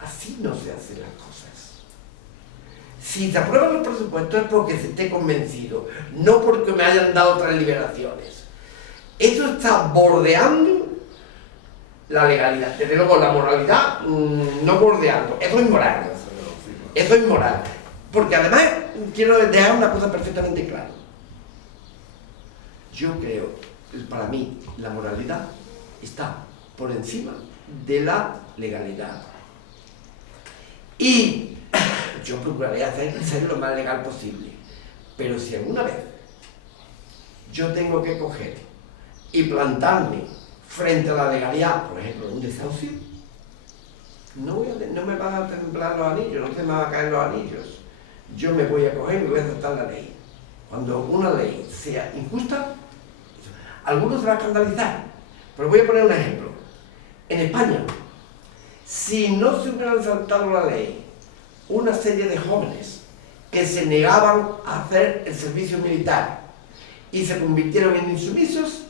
Así no se hacen las cosas. Si se aprueban los presupuestos es porque se esté convencido, no porque me hayan dado 3 liberaciones. Eso está bordeando la legalidad. Desde luego la moralidad, no bordeando. Eso es moral. Eso es moral. Porque además quiero dejar una cosa perfectamente clara. Yo creo, para mí, la moralidad está por encima de la legalidad. Y yo procuraré ser lo más legal posible. Pero si alguna vez yo tengo que coger y plantarme frente a la legalidad, por ejemplo, de un desahucio, no me van a temblar los anillos, no se me van a caer los anillos. Yo me voy a coger y me voy a aceptar la ley. Cuando una ley sea injusta, algunos se van a escandalizar, pero voy a poner un ejemplo. En España, si no se hubieran saltado la ley una serie de jóvenes que se negaban a hacer el servicio militar y se convirtieron en insumisos,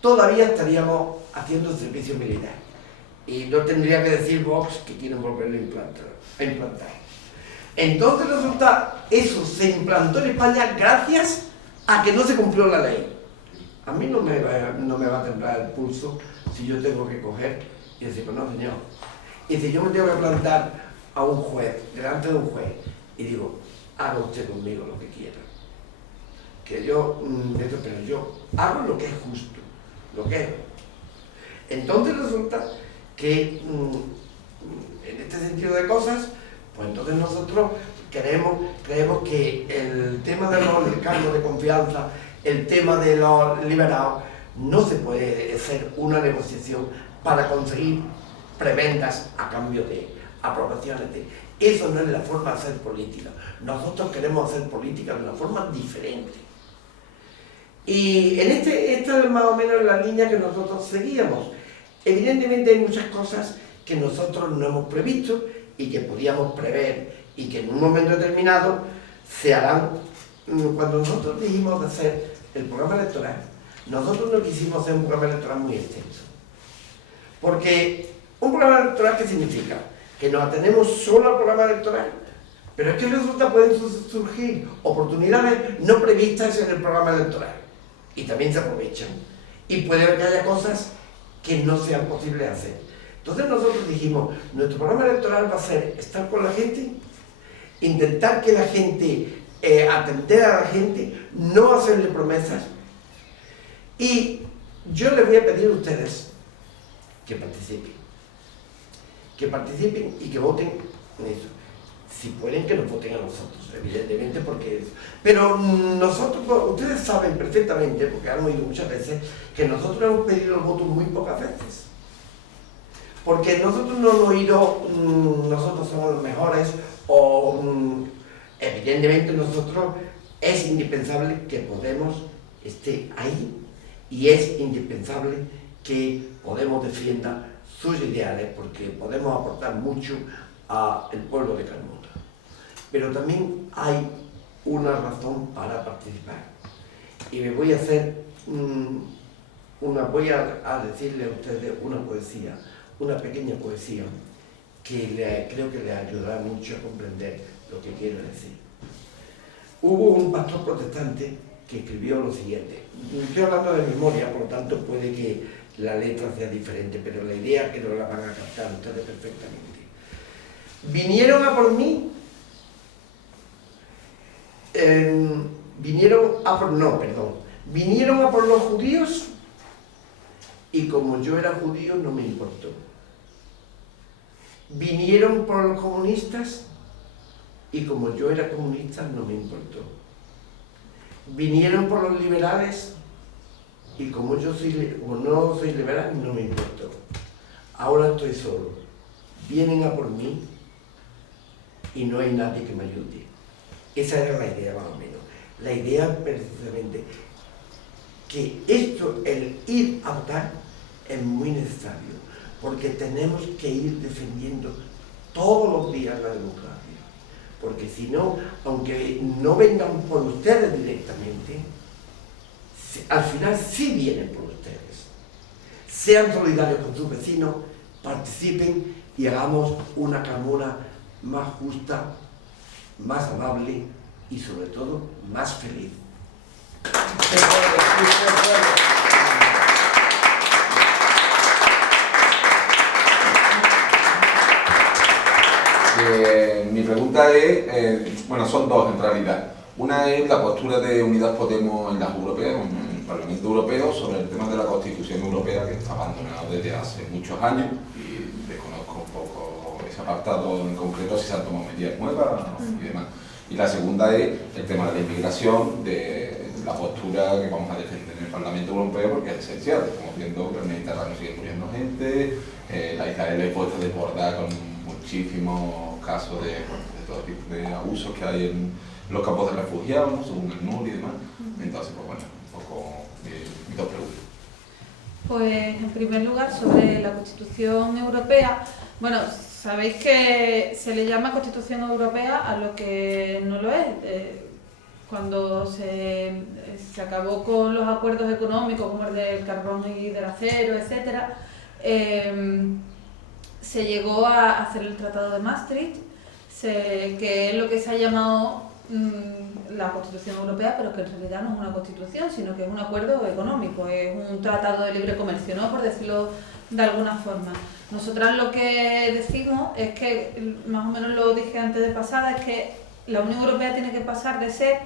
todavía estaríamos haciendo el servicio militar. Y no tendría que decir Vox que quieren volverlo a implantar. Entonces resulta, eso se implantó en España gracias a que no se cumplió la ley. A mí no me va a temblar el pulso si yo tengo que coger y decir, pues no señor. Y si yo me tengo que plantar a un juez, delante de un juez, y digo, haga usted conmigo lo que quiera. Pero yo hago lo que es justo, lo que es. Entonces resulta que en este sentido de cosas, pues entonces nosotros creemos que el tema de los cargos de confianza, el tema de los liberados, no se puede hacer una negociación para conseguir prebendas a cambio de aprobaciones. Eso no es la forma de hacer política. Nosotros queremos hacer política de una forma diferente. Y esta es más o menos la línea que nosotros seguíamos. Evidentemente hay muchas cosas que nosotros no hemos previsto y que podíamos prever y que en un momento determinado se harán. Cuando nosotros dijimos de hacer el programa electoral, nosotros no quisimos hacer un programa electoral muy extenso. Porque un programa electoral, ¿qué significa? Que nos atenemos solo al programa electoral. Pero es que resulta pueden surgir oportunidades no previstas en el programa electoral. Y también se aprovechan. Y puede que haya cosas que no sean posibles de hacer. Entonces nosotros dijimos, nuestro programa electoral va a ser estar con la gente, intentar que la gente, atender a la gente, no hacerle promesas. Y yo les voy a pedir a ustedes que participen y que voten en eso. Si pueden, que nos voten a nosotros, evidentemente, porque... Pero nosotros, ustedes saben perfectamente, porque han oído muchas veces, que nosotros hemos pedido el voto muy pocas veces. Porque nosotros no hemos oído, nosotros somos los mejores, o evidentemente nosotros es indispensable que Podemos esté ahí, y es indispensable que Podemos defienda sus ideales, porque podemos aportar mucho al pueblo de Carmona. Pero también hay una razón para participar. Y me voy a hacer voy a decirle a ustedes una poesía, una pequeña poesía, que creo que les ayudará mucho a comprender lo que quiero decir. Hubo un pastor protestante que escribió lo siguiente. Estoy hablando de memoria, por lo tanto puede que la letra sea diferente, pero la idea que no la van a captar ustedes perfectamente. Vinieron a por mí, vinieron a por los judíos, y como yo era judío no me importó. Vinieron por los comunistas, y como yo era comunista no me importó. Vinieron por los liberales, y como no soy liberal no me importó. Ahora estoy solo. Vienen a por mí y no hay nadie que me ayude. Esa era la idea más o menos. La idea precisamente que esto, el ir a votar, es muy necesario, porque tenemos que ir defendiendo todos los días la democracia. Porque si no, aunque no vengan por ustedes directamente, al final sí vienen por ustedes. Sean solidarios con sus vecinos, participen y hagamos una Carmona más justa, más amable y sobre todo más feliz. Mi pregunta es, bueno, son dos en realidad. Una es la postura de Unidas Podemos en las europeas, en el Parlamento Europeo, sobre el tema de la Constitución Europea, que está abandonado desde hace muchos años, y desconozco un poco ese apartado en concreto, si se han tomado medidas nuevas y demás. Y la segunda es el tema de la inmigración, de la postura que vamos a defender en el Parlamento Europeo, porque es esencial. Estamos viendo que en el Mediterráneo sigue muriendo gente, la Israel es puesta de desbordada con muchísimos casos de todo tipo de abusos que hay en los campos de refugiados, ¿no? Según el NUR y demás. Entonces, pues bueno, un poco mis dos preguntas. Pues en primer lugar, sobre la Constitución Europea, bueno, sabéis que se le llama Constitución Europea a lo que no lo es. Cuando se acabó con los acuerdos económicos, como el del carbón y del acero, etcétera, se llegó a hacer el Tratado de Maastricht, que es lo que se ha llamado la Constitución Europea, pero que en realidad no es una constitución, sino que es un acuerdo económico, es un tratado de libre comercio, ¿no? Por decirlo de alguna forma. Nosotras lo que decimos es que, más o menos lo dije antes de pasada, es que la Unión Europea tiene que pasar de ser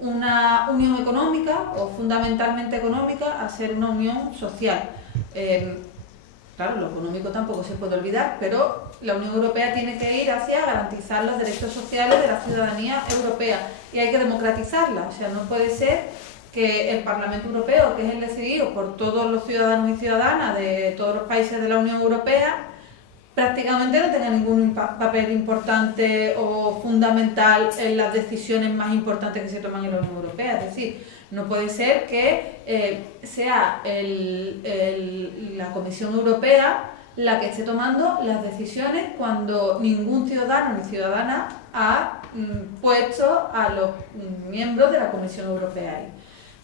una unión económica o fundamentalmente económica a ser una unión social. Claro, lo económico tampoco se puede olvidar, pero la Unión Europea tiene que ir hacia garantizar los derechos sociales de la ciudadanía europea y hay que democratizarla. O sea, no puede ser que el Parlamento Europeo, que es el decidido por todos los ciudadanos y ciudadanas de todos los países de la Unión Europea, prácticamente no tenga ningún papel importante o fundamental en las decisiones más importantes que se toman en la Unión Europea. Es decir, no puede ser que sea la Comisión Europea la que esté tomando las decisiones cuando ningún ciudadano ni ciudadana ha puesto a los miembros de la Comisión Europea ahí.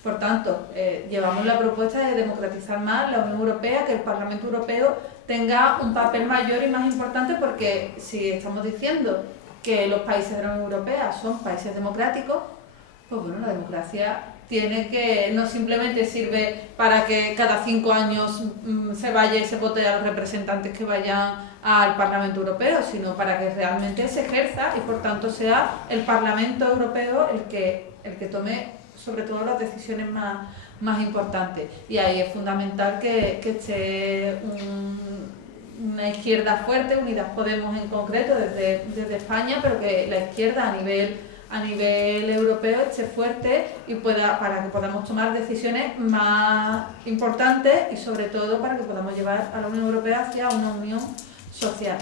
Por tanto, llevamos la propuesta de democratizar más la Unión Europea, que el Parlamento Europeo tenga un papel mayor y más importante, porque si estamos diciendo que los países de la Unión Europea son países democráticos, pues bueno, la democracia tiene que, no simplemente sirve para que cada 5 años se vaya y se vote a los representantes que vayan al Parlamento Europeo, sino para que realmente se ejerza y por tanto sea el Parlamento Europeo el que tome sobre todo las decisiones más importantes. Y ahí es fundamental que esté una izquierda fuerte, Unidas Podemos en concreto, desde España, pero que la izquierda a nivel europeo esté fuerte y para que podamos tomar decisiones más importantes y sobre todo para que podamos llevar a la Unión Europea hacia una unión social.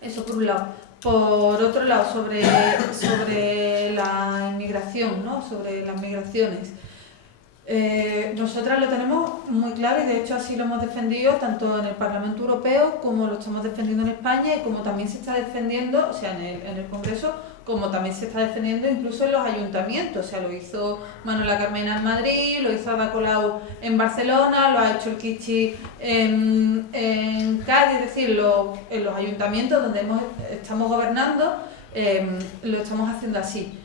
Eso por un lado. Por otro lado, sobre la inmigración, ¿no? Sobre las migraciones. Nosotras lo tenemos muy claro y de hecho así lo hemos defendido tanto en el Parlamento Europeo como lo estamos defendiendo en España y como también se está defendiendo, o sea, en el Congreso, como también se está defendiendo incluso en los ayuntamientos. O sea, lo hizo Manuela Carmena en Madrid, lo hizo Ada Colau en Barcelona, lo ha hecho el Kichi en Cádiz, es decir, en los ayuntamientos donde estamos gobernando, lo estamos haciendo así.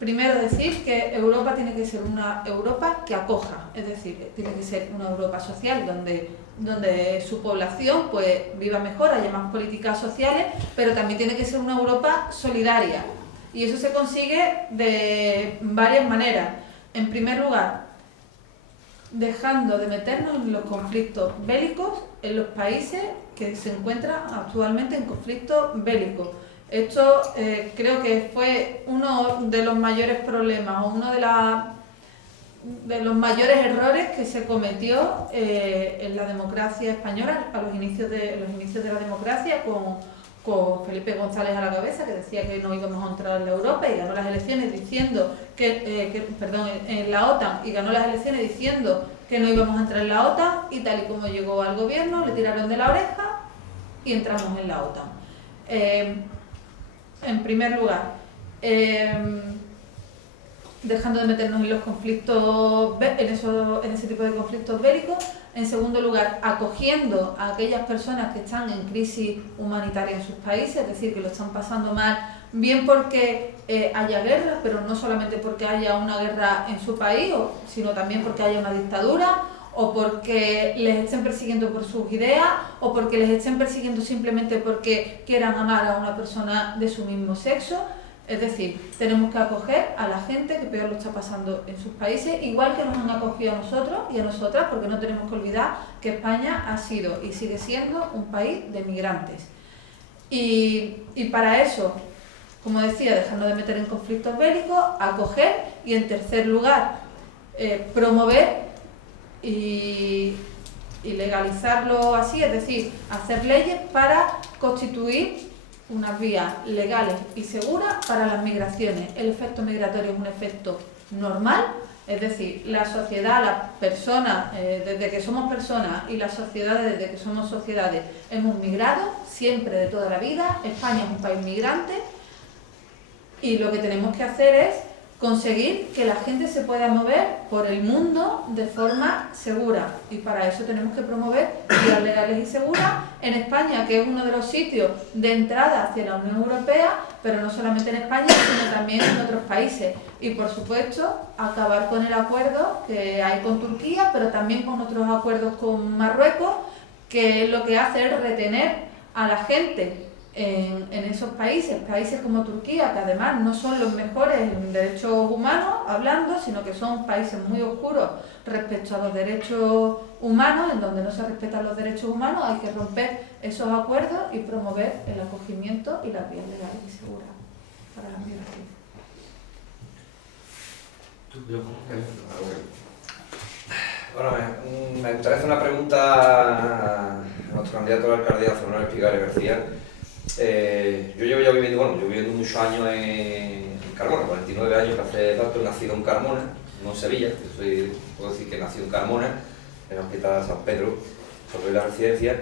Primero decir que Europa tiene que ser una Europa que acoja, es decir, tiene que ser una Europa social donde su población pues viva mejor, haya más políticas sociales, pero también tiene que ser una Europa solidaria. Y eso se consigue de varias maneras. En primer lugar, dejando de meternos en los conflictos bélicos en los países que se encuentran actualmente en conflictos bélicos. Esto creo que fue uno de los mayores problemas o uno de los mayores errores que se cometió en la democracia española a los inicios de la democracia con Felipe González a la cabeza, que decía que no íbamos a entrar en la Europa y ganó las elecciones diciendo en la OTAN y ganó las elecciones diciendo que no íbamos a entrar en la OTAN y tal y como llegó al gobierno le tiraron de la oreja y entramos en la OTAN. En primer lugar, dejando de meternos en los conflictos, en ese tipo de conflictos bélicos. En segundo lugar, acogiendo a aquellas personas que están en crisis humanitaria en sus países, es decir, que lo están pasando mal, bien porque haya guerra, pero no solamente porque haya una guerra en su país, sino también porque haya una dictadura, o porque les estén persiguiendo por sus ideas, o porque les estén persiguiendo simplemente porque quieran amar a una persona de su mismo sexo. Es decir, tenemos que acoger a la gente que peor lo está pasando en sus países, igual que nos han acogido a nosotros y a nosotras, porque no tenemos que olvidar que España ha sido y sigue siendo un país de migrantes. Y para eso, como decía, dejando de meter en conflictos bélicos, acoger y, en tercer lugar, promover y legalizarlo así, es decir, hacer leyes para constituir unas vías legales y seguras para las migraciones. El efecto migratorio es un efecto normal, es decir, la sociedad, las personas, desde que somos personas y las sociedades, desde que somos sociedades, hemos migrado siempre de toda la vida. España es un país migrante y lo que tenemos que hacer es conseguir que la gente se pueda mover por el mundo de forma segura y para eso tenemos que promover vías legales y seguras en España, que es uno de los sitios de entrada hacia la Unión Europea, pero no solamente en España, sino también en otros países. Y por supuesto, acabar con el acuerdo que hay con Turquía, pero también con otros acuerdos con Marruecos, que lo que hace es retener a la gente en esos países como Turquía, que además no son los mejores en derechos humanos hablando, sino que son países muy oscuros respecto a los derechos humanos, en donde no se respetan los derechos humanos. Hay que romper esos acuerdos y promover el acogimiento y las vías legales y seguras para las migraciones. Bueno, me gustaría hacer una pregunta a nuestro candidato a la alcaldía, Fernando Espigares García. Yo llevo viviendo muchos años en Carmona, 49 años que hace tanto. He nacido en Carmona, no en Sevilla. Puedo decir que he nacido en Carmona, en el Hospital San Pedro, sobre la residencia.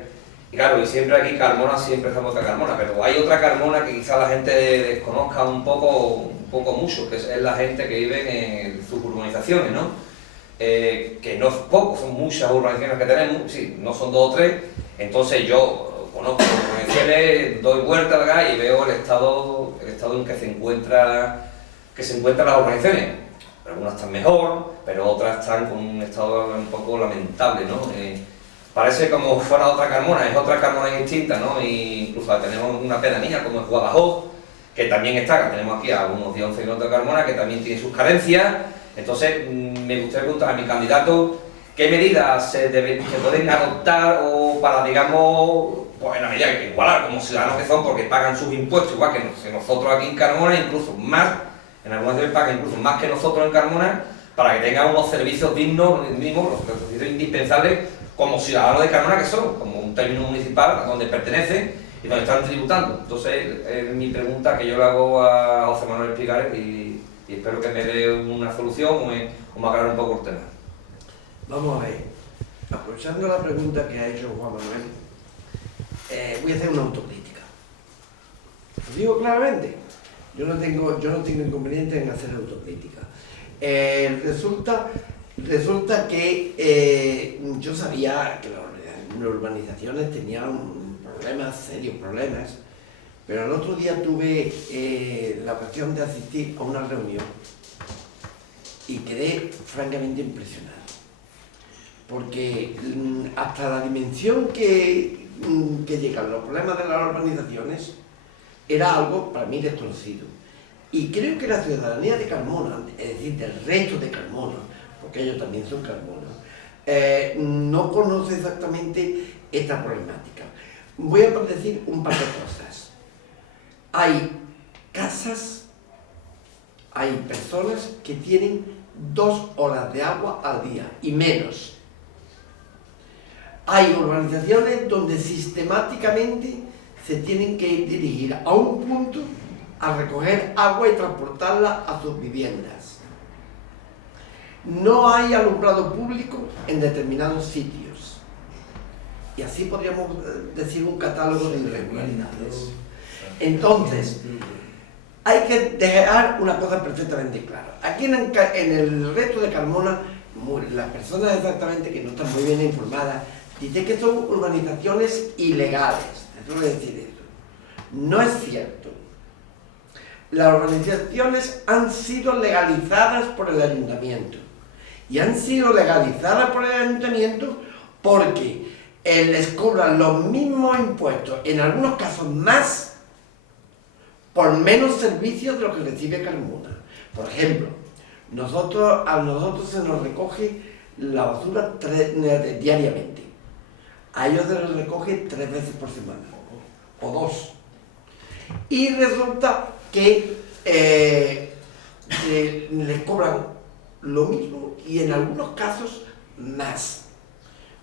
Y claro, y siempre aquí Carmona, siempre estamos a Carmona, pero hay otra Carmona que quizá la gente desconozca un poco mucho, que es la gente que vive en suburbanizaciones, ¿no? Que no es poco, son muchas urbanizaciones que tenemos, sí, no son 2 o 3, entonces yo conozco urbanizaciones, doy vuelta a la calle y veo el estado en que se encuentran las urbanizaciones. Algunas están mejor, pero otras están con un estado un poco lamentable, ¿no? Parece como fuera otra Carmona, es otra Carmona distinta, ¿no? Y incluso tenemos una pedanía como es Guadajoz, que también está, tenemos aquí a unos 10 o 11 kilómetros de Carmona, que también tiene sus carencias. Entonces, me gustaría preguntar a mi candidato qué medidas se pueden adoptar o para, digamos, pues en la medida que igualar como ciudadanos que son, porque pagan sus impuestos, igual que nosotros aquí en Carmona, incluso más, en algunas veces pagan incluso más que nosotros en Carmona, para que tengan unos servicios dignos, mínimos, los servicios indispensables, como ciudadanos de Carmona que son, como un término municipal donde pertenecen y donde están tributando. Entonces, es mi pregunta que yo le hago a José Manuel Espigares y espero que me dé una solución o me aclare un poco el tema. Vamos a ver, aprovechando la pregunta que ha hecho Juan Manuel, voy a hacer una autocrítica. Lo digo claramente, yo no tengo inconveniente en hacer autocrítica. Resulta que yo sabía que las urbanizaciones tenían serios problemas, pero el otro día tuve la ocasión de asistir a una reunión y quedé francamente impresionado, porque hasta la dimensión que llegan los problemas de las urbanizaciones era algo para mí desconocido. Y creo que la ciudadanía de Carmona, es decir, del resto de Carmona, porque ellos también son Carmona, no conoce exactamente esta problemática. Voy a decir un par de cosas. Hay casas, hay personas que tienen 2 horas de agua al día y menos. Hay urbanizaciones donde sistemáticamente se tienen que dirigir a un punto a recoger agua y transportarla a sus viviendas. No hay alumbrado público en determinados sitios. Y así podríamos decir un catálogo de irregularidades. Entonces, hay que dejar una cosa perfectamente clara. Aquí en el resto de Carmona, las personas exactamente que no están muy bien informadas, dicen que son urbanizaciones ilegales. Eso es decir eso. No es cierto. Las urbanizaciones han sido legalizadas por el ayuntamiento. Y han sido legalizadas por el ayuntamiento porque les cobran los mismos impuestos, en algunos casos más, por menos servicios de lo que recibe Carmona. Por ejemplo, a nosotros se nos recoge la basura diariamente. A ellos se les recoge 3 veces por semana, o 2. Y resulta que les cobran lo mismo y en algunos casos más.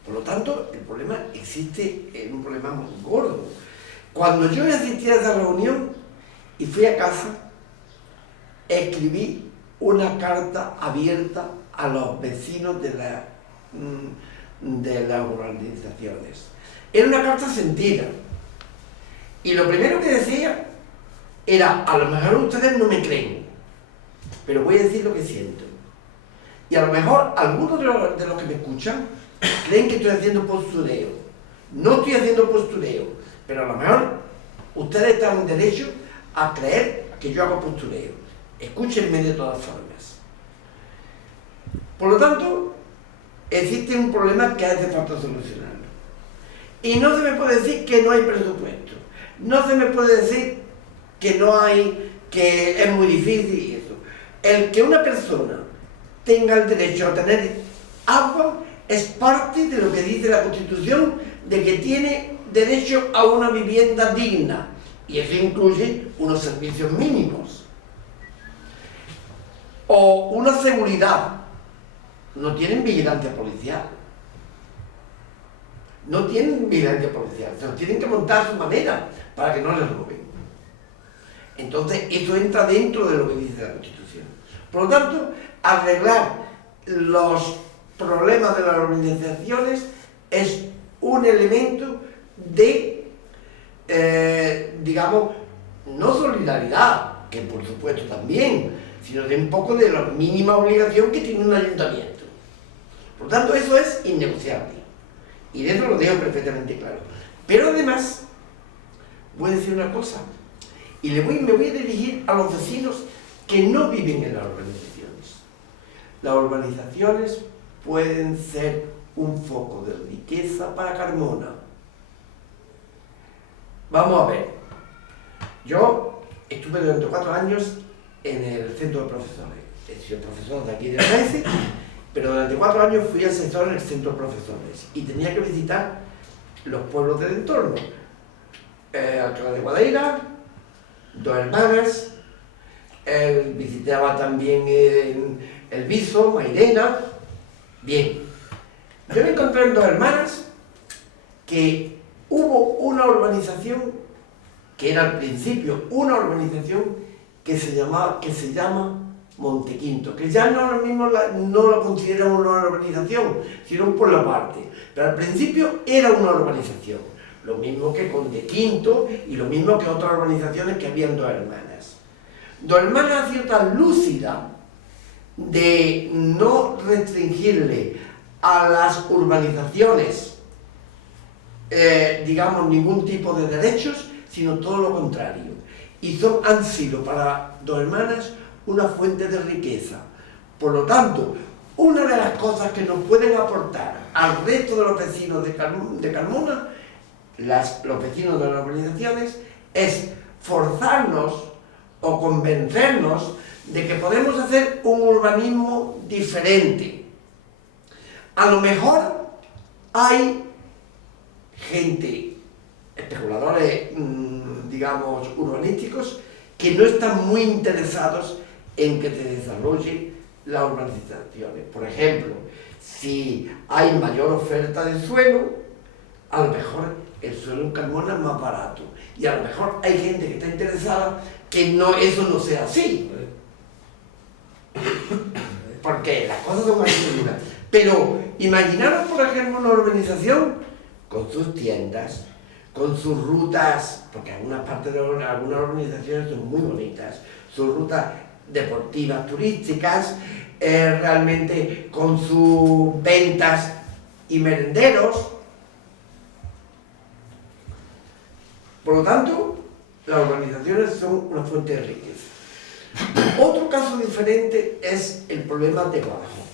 Por lo tanto, el problema existe, es un problema muy gordo. Cuando yo asistí a esa reunión y fui a casa, escribí una carta abierta a los vecinos de las urbanizaciones. Era una carta sentida. Y lo primero que decía era, a lo mejor ustedes no me creen, pero voy a decir lo que siento. Y a lo mejor algunos de los que me escuchan creen que estoy haciendo postureo. No estoy haciendo postureo, pero a lo mejor ustedes están en derecho a creer que yo hago postureo. Escúchenme de todas formas. Por lo tanto, existe un problema que hace falta solucionarlo. Y no se me puede decir que no hay presupuesto. No se me puede decir que es muy difícil y eso. El que una persona tenga el derecho a tener agua es parte de lo que dice la Constitución, de que tiene derecho a una vivienda digna. Y eso incluye unos servicios mínimos. O una seguridad. No tienen vigilancia policial. No tienen vigilancia policial. Se lo tienen que montar a su manera para que no les roben. Entonces, eso entra dentro de lo que dice la Constitución. Por lo tanto, arreglar los problemas de las urbanizaciones es un elemento de, digamos, no solidaridad, que por supuesto también, sino de un poco de la mínima obligación que tiene un ayuntamiento. Por lo tanto, eso es innegociable. Y de eso lo dejo perfectamente claro. Pero además, voy a decir una cosa, y me voy a dirigir a los vecinos que no viven en las urbanizaciones. Las urbanizaciones pueden ser un foco de riqueza para Carmona. Vamos a ver. Yo estuve durante 4 años en el centro de profesores. He sido profesor de aquí de la UES, pero durante 4 años fui asesor en el centro de profesores y tenía que visitar los pueblos del entorno. Alcalá de Guadaira, Dos Hermanas, visitaba también El Viso, Mairena. Bien, yo me encontré en Dos Hermanas que hubo una urbanización, que era al principio una urbanización que se llama Montequinto, que ya no lo consideran una urbanización, sino un pueblo aparte, pero al principio era una urbanización, lo mismo que Condequinto y lo mismo que otras urbanizaciones que habían Dos Hermanas. Dos Hermanas ha sido tan lúcida de no restringirle a las urbanizaciones, digamos, ningún tipo de derechos, sino todo lo contrario. Y han sido para Dos Hermanas una fuente de riqueza. Por lo tanto, una de las cosas que nos pueden aportar al resto de los vecinos de Carmona, los vecinos de las urbanizaciones, es forzarnos o convencernos de que podemos hacer un urbanismo diferente. A lo mejor hay gente, especuladores, digamos, urbanísticos, que no están muy interesados en que se desarrolle las urbanizaciones. Por ejemplo, si hay mayor oferta de suelo, a lo mejor el suelo en Carmona es más barato. Y a lo mejor hay gente que está interesada que eso no sea así. Porque las cosas son más duras. Pero imaginaros, por ejemplo, una urbanización con sus tiendas, con sus rutas, porque algunas urbanizaciones son muy bonitas, sus rutas deportivas, turísticas, realmente con sus ventas y merenderos. Por lo tanto, las urbanizaciones son una fuente de riqueza. Otro caso diferente es el problema de Guadajoz.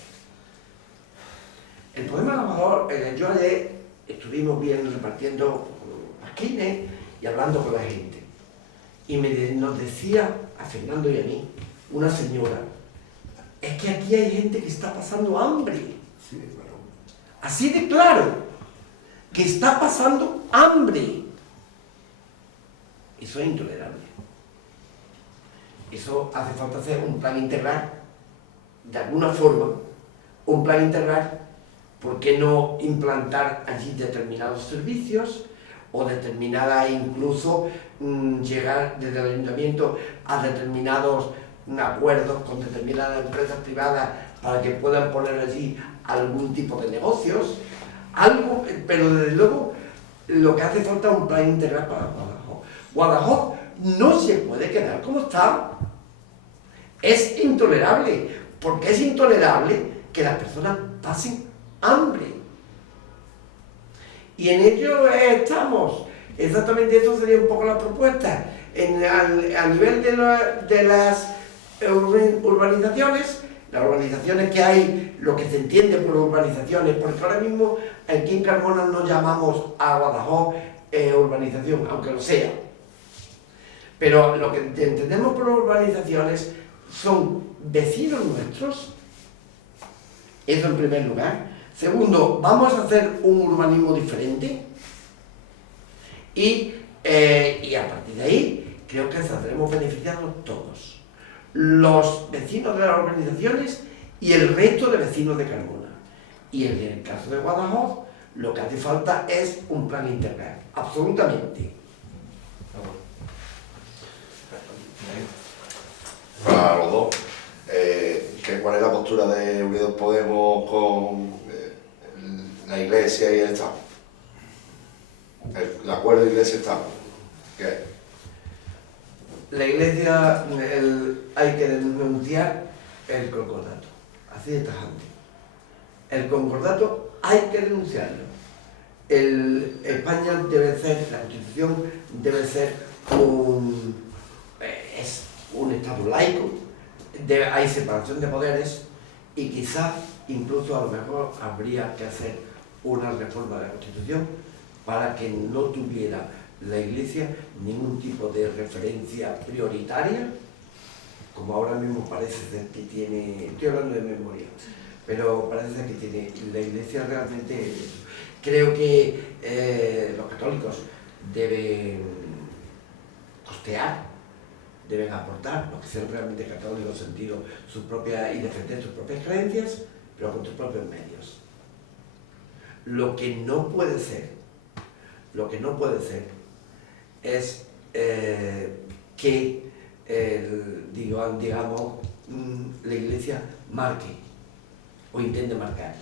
El problema de Guadajoz, yo ayer estuvimos bien repartiendo pasquines y hablando con la gente. Y nos decía a Fernando y a mí, una señora, es que aquí hay gente que está pasando hambre. Sí, claro. Así de claro, que está pasando hambre. Eso es intolerable. Eso hace falta hacer un plan integral, de alguna forma, un plan integral. ¿Por qué no implantar allí determinados servicios o determinadas, incluso llegar desde el ayuntamiento a determinados acuerdos con determinadas empresas privadas para que puedan poner allí algún tipo de negocios? Algo, pero desde luego lo que hace falta es un plan integral para Guadajoz. Guadajoz no se puede quedar como está. Es intolerable, porque es intolerable que las personas pasen hambre. Y en ello estamos. Exactamente eso sería un poco la propuesta. A nivel de las urbanizaciones, las urbanizaciones que hay, lo que se entiende por urbanizaciones, porque ahora mismo aquí en Carmona no llamamos a Guadajoz urbanización, aunque lo sea. Pero lo que entendemos por urbanizaciones son vecinos nuestros, eso en primer lugar. Segundo, vamos a hacer un urbanismo diferente y a partir de ahí creo que saldremos beneficiados todos, los vecinos de las urbanizaciones y el resto de vecinos de Carmona. Y en el caso de Guadajoz, lo que hace falta es un plan integral, absolutamente. Para los dos, ¿cuál es la postura de Unidos Podemos con la Iglesia y el Estado? el acuerdo de Iglesia-Estado. ¿Qué es? La Iglesia hay que denunciar el concordato, así de tajante. El concordato hay que denunciarlo. España debe ser, la Constitución debe ser un Estado laico, hay separación de poderes y quizás incluso a lo mejor habría que hacer una reforma de la Constitución para que no tuviera la Iglesia ningún tipo de referencia prioritaria, como ahora mismo parece ser que tiene, estoy hablando de memoria, pero parece ser que tiene la Iglesia realmente. Creo que los católicos deben costear, deben aportar, los que sean realmente católicos, sentido y defender sus propias creencias, pero con sus propios medios. Lo que no puede ser es que, digamos, la Iglesia marque o intente marcar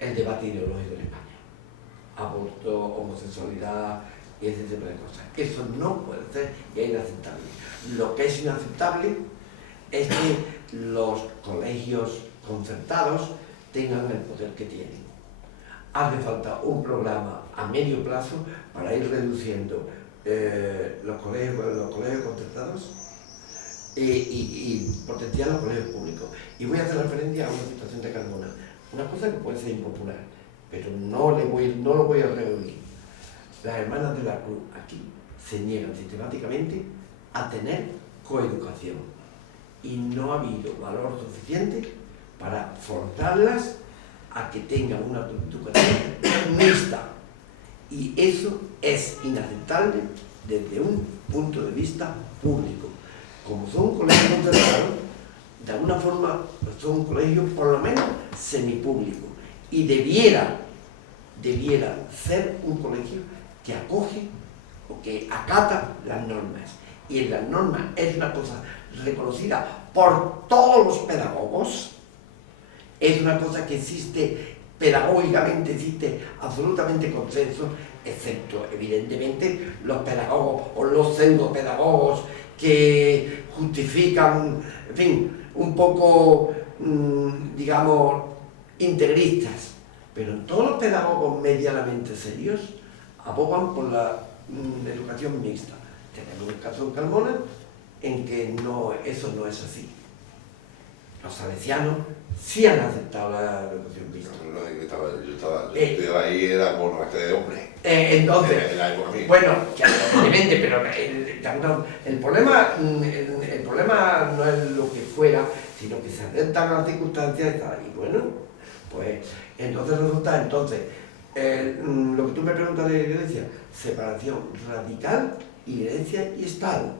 el debate ideológico en España. Aborto, homosexualidad y ese tipo de cosas. Eso no puede ser y es inaceptable. Lo que es inaceptable es que los colegios concertados tengan el poder que tienen. Hace falta un programa a medio plazo para ir reduciendo los colegios concertados y potenciar los colegios públicos. Y voy a hacer referencia a una situación de Carmona, una cosa que puede ser impopular, pero no lo voy a rehuir. Las hermanas de la Cruz aquí se niegan sistemáticamente a tener coeducación y no ha habido valor suficiente para forzarlas a que tengan una educación mixta, y eso es inaceptable desde un punto de vista público. Como son un colegio concertado, de alguna forma son un colegio por lo menos semipúblico y debiera ser un colegio que acoge o que acata las normas, y en las normas es una cosa reconocida por todos los pedagogos. Es una cosa que existe, pedagógicamente existe absolutamente consenso, excepto evidentemente los pedagogos o los pseudopedagogos que justifican, en fin, un poco, digamos, integristas. Pero todos los pedagogos medianamente serios abogan por la educación mixta. Tenemos el caso de Carmona en que eso no es así. Los salesianos sí han aceptado la educación mixta. Yo estaba ahí, era por la de hombres. Entonces, bueno, evidentemente, pero el problema no es lo que fuera, sino que se aceptan las circunstancias y bueno, pues entonces resulta, lo que tú me preguntas de la Iglesia, separación radical, Iglesia y Estado.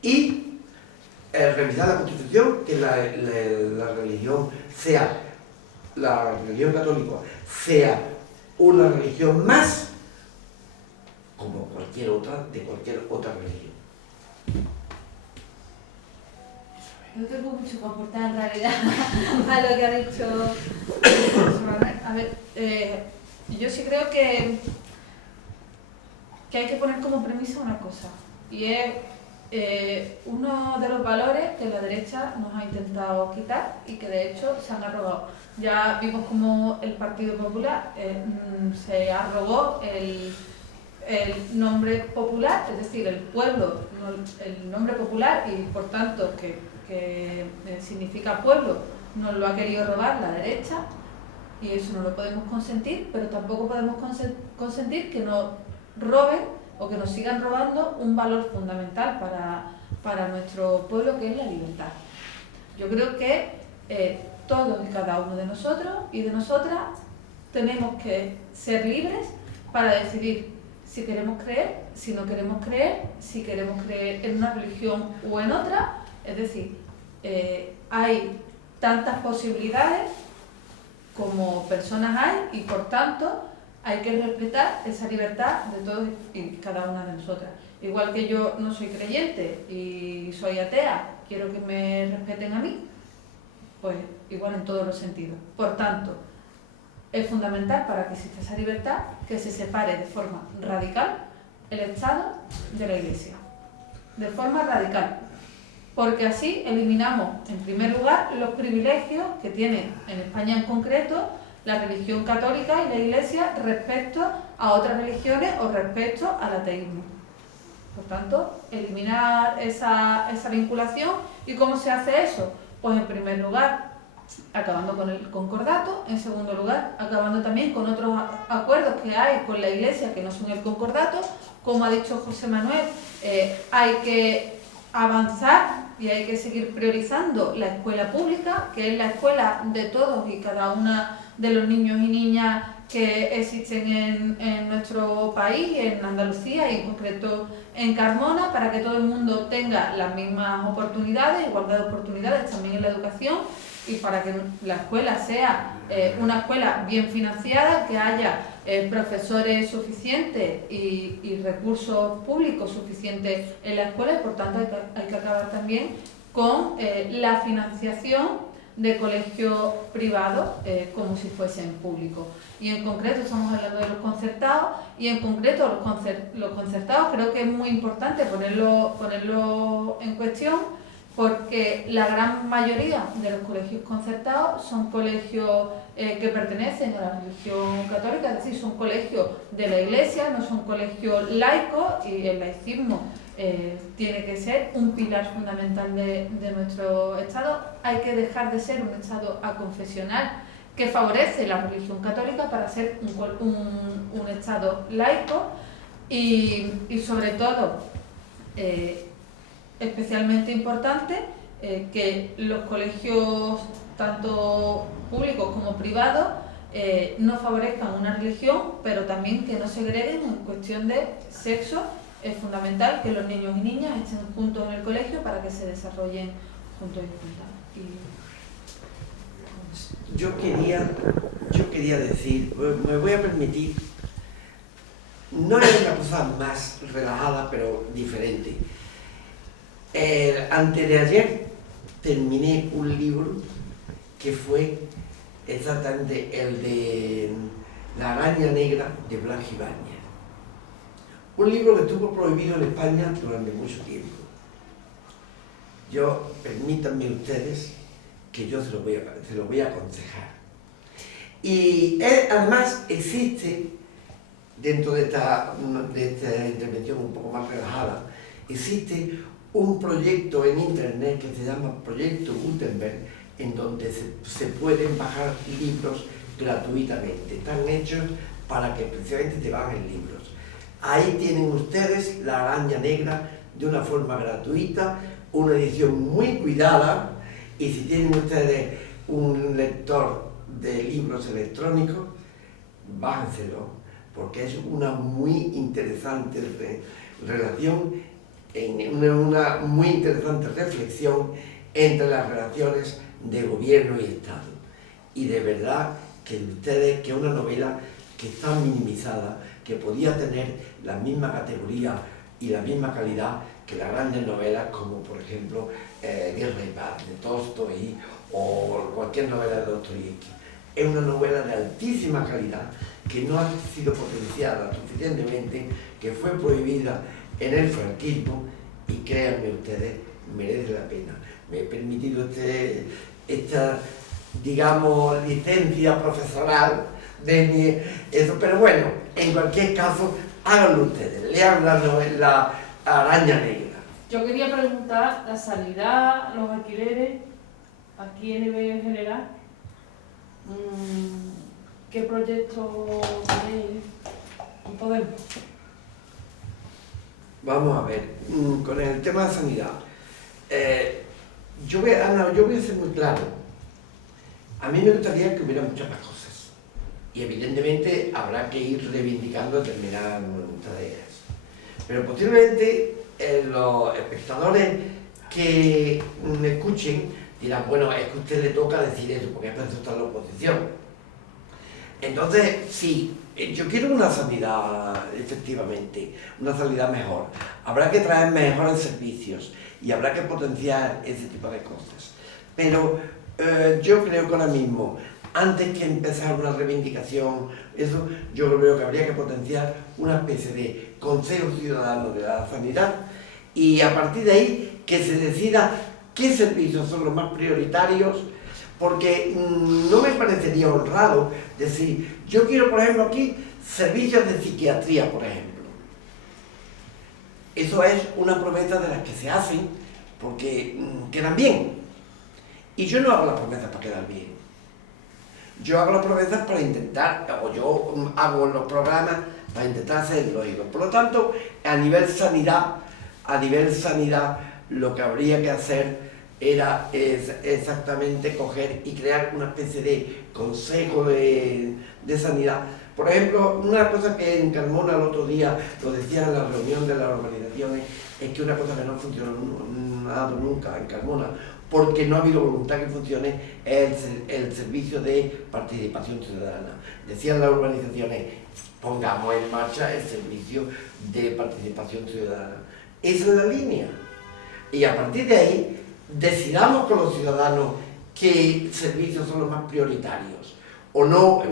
Y revisar la Constitución, que la religión católica sea una religión más, como cualquier otra religión. No tengo mucho que aportar en realidad a lo que ha dicho. A ver, yo sí creo que hay que poner como premisa una cosa, y es uno de los valores que la derecha nos ha intentado quitar y que de hecho se han arrogado. Ya vimos como el Partido Popular se arrogó el nombre popular, es decir, el pueblo, el nombre popular, y por tanto que significa pueblo, nos lo ha querido robar la derecha, y eso no lo podemos consentir, pero tampoco podemos consentir que nos roben o que nos sigan robando un valor fundamental para nuestro pueblo, que es la libertad. Yo creo que todos y cada uno de nosotros y de nosotras tenemos que ser libres para decidir si queremos creer, si no queremos creer, si queremos creer en una religión o en otra. Es decir, hay tantas posibilidades como personas hay, y por tanto hay que respetar esa libertad de todos y cada una de nosotras. Igual que yo no soy creyente y soy atea, quiero que me respeten a mí, pues igual en todos los sentidos. Por tanto, es fundamental para que exista esa libertad que se separe de forma radical el Estado de la Iglesia. De forma radical. Porque así eliminamos, en primer lugar, los privilegios que tiene en España en concreto la religión católica y la Iglesia respecto a otras religiones o respecto al ateísmo. Por tanto, eliminar esa vinculación. ¿Y cómo se hace eso? Pues en primer lugar, acabando con el concordato. En segundo lugar, acabando también con otros acuerdos que hay con la Iglesia que no son el concordato. Como ha dicho José Manuel, hay que avanzar y hay que seguir priorizando la escuela pública, que es la escuela de todos y cada una de los niños y niñas que existen en nuestro país, en Andalucía y en concreto en Carmona, para que todo el mundo tenga las mismas oportunidades, igualdad de oportunidades también en la educación, y para que la escuela sea una escuela bien financiada, que haya profesores suficientes y recursos públicos suficientes en la escuela, y por tanto hay que acabar también con la financiación de colegios privados como si fuesen públicos. Y en concreto estamos hablando de los concertados, y en concreto los concertados creo que es muy importante ponerlo en cuestión, porque la gran mayoría de los colegios concertados son colegios que pertenecen a la religión católica, es decir, son colegios de la Iglesia, no son colegios laicos, y el laicismo tiene que ser un pilar fundamental de nuestro Estado. Hay que dejar de ser un Estado aconfesional que favorece la religión católica para ser un Estado laico y sobre todo, especialmente importante, que los colegios, tanto públicos como privados, no favorezcan una religión, pero también que no segreguen en cuestión de sexo. Es fundamental que los niños y niñas estén juntos en el colegio para que se desarrollen juntos y juntas. Yo quería decir, me voy a permitir, no es una cosa más relajada, pero diferente. Antes de ayer terminé un libro que fue exactamente el de La araña negra de Blas Ibáñez. Un libro que estuvo prohibido en España durante mucho tiempo. Permítanme ustedes que yo se lo voy a aconsejar. Y además existe, dentro de esta intervención un poco más relajada, existe un proyecto en internet que se llama Proyecto Gutenberg, en donde se pueden bajar libros gratuitamente. Están hechos para que precisamente te bajen libros. Ahí tienen ustedes La araña negra de una forma gratuita, una edición muy cuidada, y si tienen ustedes un lector de libros electrónicos, bájenselo, porque es una muy interesante relación, una muy interesante reflexión entre las relaciones de gobierno y Estado. Y de verdad que ustedes, que es una novela que está minimizada, que podía tener la misma categoría y la misma calidad que las grandes novelas como por ejemplo Guerra y Paz de Tolstoy o cualquier novela de Dostoyevsky. Es una novela de altísima calidad que no ha sido potenciada suficientemente, que fue prohibida en el franquismo, y créanme ustedes, merece la pena. Me he permitido esta, digamos, licencia profesional eso, pero bueno, en cualquier caso, háganlo ustedes, lean la araña negra. Yo quería preguntar la sanidad, los alquileres, aquí en el general, ¿qué proyecto tenéis en Podemos? Vamos a ver, con el tema de sanidad, yo voy a ser muy claro. A mí me gustaría que hubiera muchas más cosas. Y evidentemente habrá que ir reivindicando determinadas tareas. Pero posiblemente los espectadores que me escuchen dirán, bueno, es que a usted le toca decir eso, porque es para eso está en la oposición. Entonces, sí, yo quiero una sanidad, efectivamente, una sanidad mejor. Habrá que traer mejores servicios y habrá que potenciar ese tipo de cosas. Pero yo creo que ahora mismo antes que empezar una reivindicación, eso yo creo que habría que potenciar una especie de Consejo Ciudadano de la Sanidad y a partir de ahí que se decida qué servicios son los más prioritarios, porque no me parecería honrado decir, yo quiero por ejemplo aquí servicios de psiquiatría, por ejemplo. Eso es una promesa de las que se hacen porque quedan bien. Y yo no hago las promesas para quedar bien. Yo hago las promesas para intentar, o yo hago los programas para intentar hacerlo. Por lo tanto, a nivel sanidad, lo que habría que hacer era exactamente coger y crear una especie de consejo de sanidad. Por ejemplo, una cosa que en Carmona el otro día lo decían en la reunión de las organizaciones, es que una cosa que no ha funcionado nunca en Carmona, porque no ha habido voluntad que funcione, es el servicio de participación ciudadana. Decían las organizaciones, pongamos en marcha el servicio de participación ciudadana. Esa es la línea. Y a partir de ahí, decidamos con los ciudadanos qué servicios son los más prioritarios, o no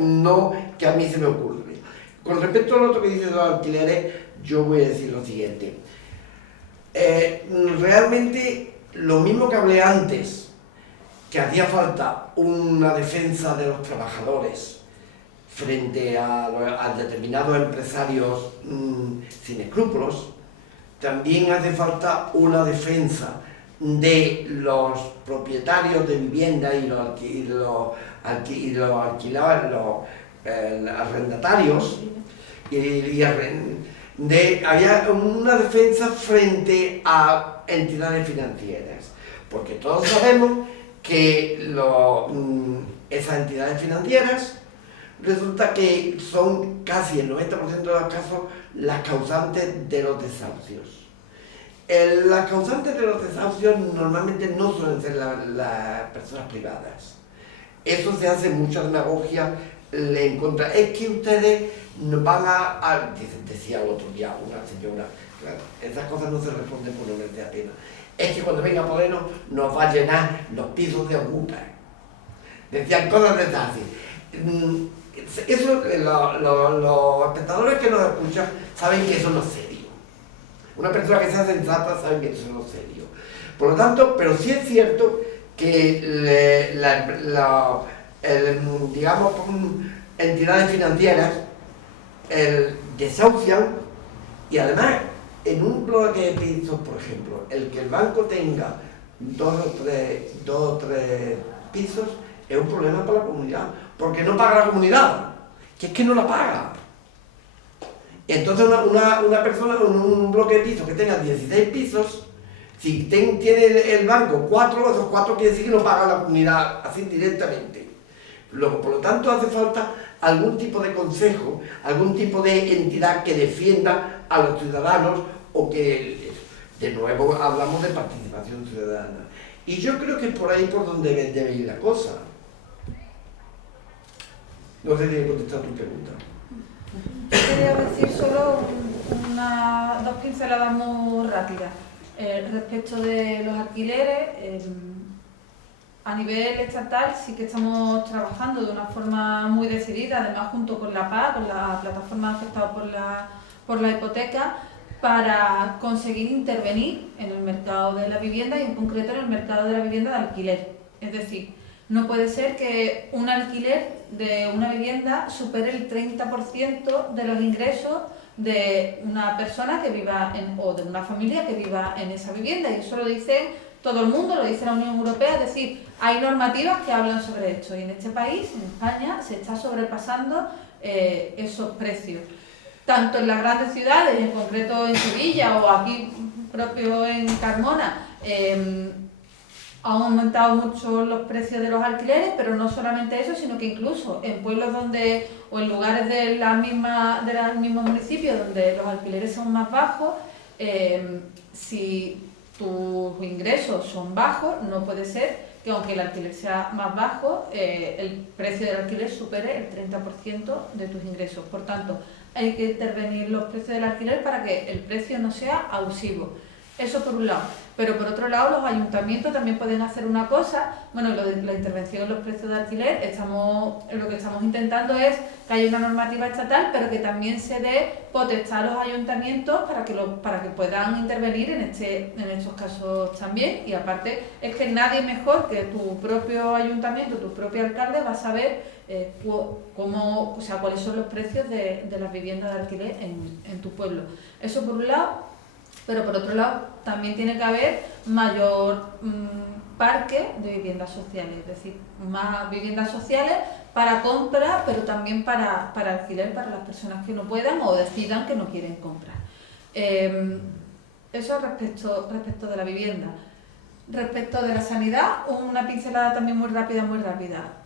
que a mí se me ocurre. Con respecto al otro que dice de los alquileres, yo voy a decir lo siguiente. Realmente, lo mismo que hablé antes, que hacía falta una defensa de los trabajadores frente a determinados empresarios sin escrúpulos, también hace falta una defensa de los propietarios de vivienda y los arrendatarios, había una defensa frente a entidades financieras, porque todos sabemos que esas entidades financieras resulta que son casi el 90% de los casos las causantes de los desahucios. Las causantes de los desahucios normalmente no suelen ser las personas privadas. Eso se hace mucha demagogia en contra. Es que ustedes van decía el otro día una señora, claro, esas cosas no se responden por no merece la pena. Es que cuando venga Podemos nos va a llenar los pisos de Ocupa. Decían cosas de esas así. Eso, los espectadores que nos escuchan saben que eso no es serio. Una persona que sea sensata sabe que eso no es serio. Por lo tanto, pero sí es cierto que digamos, entidades financieras desahucian y además en un bloque de pisos, por ejemplo, el que el banco tenga dos o tres pisos es un problema para la comunidad, porque no paga la comunidad, que es que no la paga. Entonces una persona con un bloque de pisos que tenga 16 pisos, si tiene el banco 4, esos 4 quiere decir que no paga la comunidad así directamente. Luego, por lo tanto, hace falta algún tipo de consejo, algún tipo de entidad que defienda a los ciudadanos o que, de nuevo, hablamos de participación ciudadana. Y yo creo que es por ahí por donde debe ir la cosa. No sé si he contestado tu pregunta. Yo quería decir solo dos pinceladas muy rápidas. Respecto de los alquileres, a nivel estatal sí que estamos trabajando de una forma muy decidida, además junto con la PA, con la plataforma afectada por la hipoteca, para conseguir intervenir en el mercado de la vivienda y en concreto en el mercado de la vivienda de alquiler. Es decir, no puede ser que un alquiler de una vivienda supere el 30% de los ingresos de una persona que viva o de una familia que viva en esa vivienda, y eso lo dice todo el mundo, lo dice la Unión Europea. Es decir, hay normativas que hablan sobre esto y en este país, en España, se está sobrepasando esos precios. Tanto en las grandes ciudades, en concreto en Sevilla o aquí propio en Carmona, han aumentado mucho los precios de los alquileres, pero no solamente eso, sino que incluso en pueblos o en lugares de los mismos municipios donde los alquileres son más bajos, si tus ingresos son bajos, no puede ser que aunque el alquiler sea más bajo, el precio del alquiler supere el 30% de tus ingresos. Por tanto, hay que intervenir los precios del alquiler para que el precio no sea abusivo. Eso por un lado. Pero por otro lado, los ayuntamientos también pueden hacer una cosa. Bueno, lo de la intervención en los precios de alquiler, lo que estamos intentando es que haya una normativa estatal, pero que también se dé potestad a los ayuntamientos para que puedan intervenir en estos casos también. Y aparte, es que nadie mejor que tu propio ayuntamiento, tu propio alcalde, va a saber cuáles son los precios de las viviendas de alquiler en tu pueblo. Eso por un lado. Pero por otro lado, también tiene que haber mayor parque de viviendas sociales, es decir, más viviendas sociales para compra, pero también para alquiler para las personas que no puedan o decidan que no quieren comprar. Eso respecto de la vivienda. Respecto de la sanidad, una pincelada también muy rápida.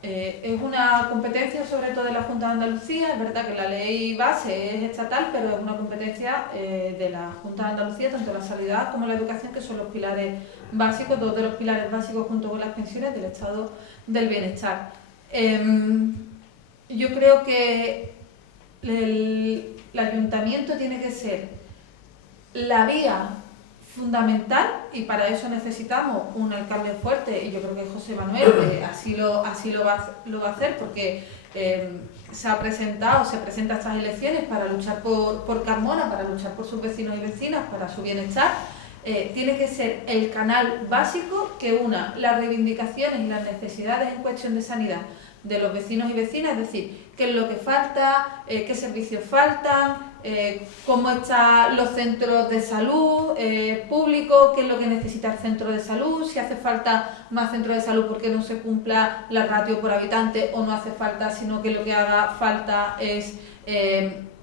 Es una competencia sobre todo de la Junta de Andalucía. Es verdad que la ley base es estatal, pero es una competencia de la Junta de Andalucía, tanto la sanidad como la educación, que son los pilares básicos, dos de los pilares básicos junto con las pensiones del estado del bienestar. Yo creo que el ayuntamiento tiene que ser la vía fundamental, y para eso necesitamos un alcalde fuerte, y yo creo que José Manuel así lo va a hacer, porque se presenta estas elecciones para luchar por Carmona, para luchar por sus vecinos y vecinas, para su bienestar. Tiene que ser el canal básico que una las reivindicaciones y las necesidades en cuestión de sanidad de los vecinos y vecinas, es decir, qué es lo que falta, qué servicios faltan, cómo están los centros de salud públicos, qué es lo que necesita el centro de salud, si hace falta más centros de salud porque no se cumpla la ratio por habitante o no hace falta, sino que lo que haga falta es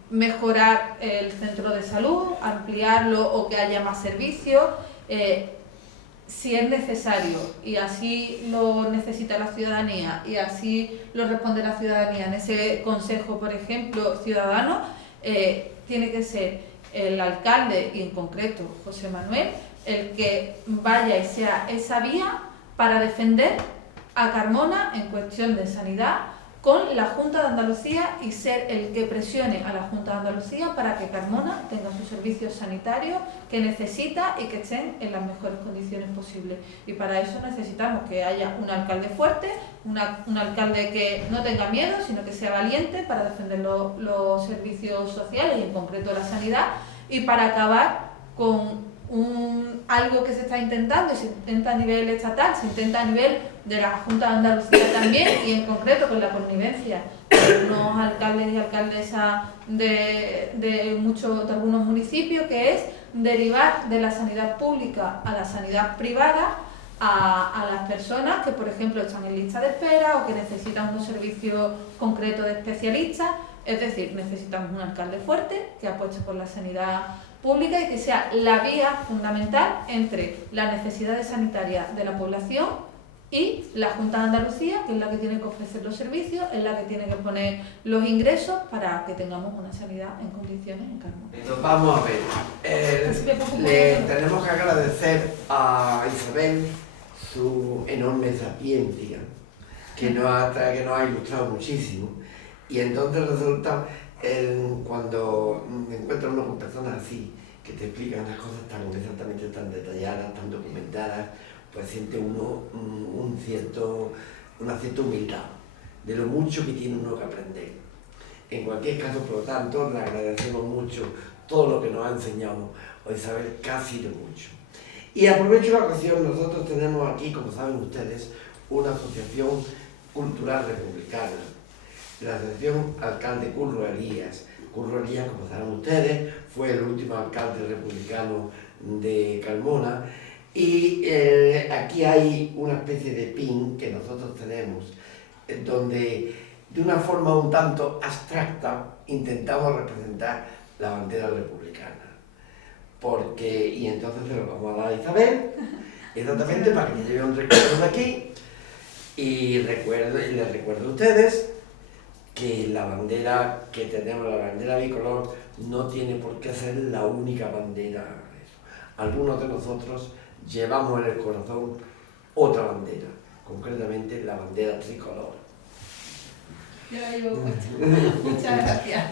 mejorar el centro de salud, ampliarlo o que haya más servicios. Si es necesario y así lo necesita la ciudadanía y así lo responde la ciudadanía en ese consejo, por ejemplo, ciudadano, tiene que ser el alcalde, y en concreto José Manuel, el que vaya y sea esa vía para defender a Carmona en cuestión de sanidad con la Junta de Andalucía, y ser el que presione a la Junta de Andalucía para que Carmona tenga sus servicios sanitarios que necesita y que estén en las mejores condiciones posibles. Y para eso necesitamos que haya un alcalde fuerte, un alcalde que no tenga miedo, sino que sea valiente para defender los servicios sociales y en concreto la sanidad, y para acabar con algo que se está intentando, y se intenta a nivel estatal, se intenta a nivel de la Junta de Andalucía también, y en concreto con la connivencia de unos alcaldes y alcaldesas de algunos municipios, que es derivar de la sanidad pública a la sanidad privada a las personas que, por ejemplo, están en lista de espera o que necesitan unos servicios concretos de especialistas. Es decir, necesitamos un alcalde fuerte que apueste por la sanidad pública y que sea la vía fundamental entre las necesidades sanitarias de la población y la Junta de Andalucía, que es la que tiene que ofrecer los servicios, es la que tiene que poner los ingresos para que tengamos una sanidad en condiciones en Carmona. Entonces, vamos a ver, le tenemos que agradecer a Isabel su enorme sapiencia, que nos ha ilustrado muchísimo, y entonces resulta, cuando me encuentro uno con personas así, que te explican las cosas exactamente tan detalladas, tan documentadas, pues siente uno una cierta humildad de lo mucho que tiene uno que aprender. En cualquier caso, por lo tanto, le agradecemos mucho todo lo que nos ha enseñado hoy Isabel, casi de mucho. Y aprovecho la ocasión, nosotros tenemos aquí, como saben ustedes, una asociación cultural republicana, la asociación Alcalde Curro Elías. Curro Elías, como saben ustedes, fue el último alcalde republicano de Carmona. Y aquí hay una especie de pin que nosotros tenemos, donde de una forma un tanto abstracta intentamos representar la bandera republicana. Y entonces se lo vamos a dar a Isabel, exactamente para que lleve un recuerdo de aquí. Y les recuerdo a ustedes que la bandera que tenemos, la bandera bicolor, no tiene por qué ser la única bandera. Algunos de nosotros llevamos en el corazón otra bandera, concretamente la bandera tricolor. Yo la llevo puesta. Muchas gracias.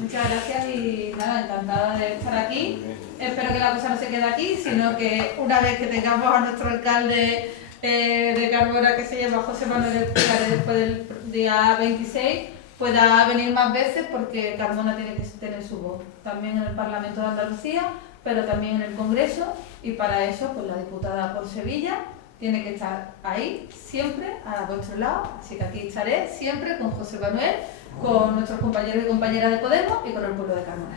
Muchas gracias y nada, encantada de estar aquí. Espero que la cosa no se quede aquí, sino que una vez que tengamos a nuestro alcalde de Carmona, que se llama José Manuel Picares, después del día 26, pueda venir más veces, porque Carmona tiene que tener su voz, también en el Parlamento de Andalucía, pero también en el Congreso, y para eso pues la diputada por Sevilla tiene que estar ahí, siempre a vuestro lado, así que aquí estaré siempre con José Manuel, con nuestros compañeros y compañeras de Podemos y con el pueblo de Carmona.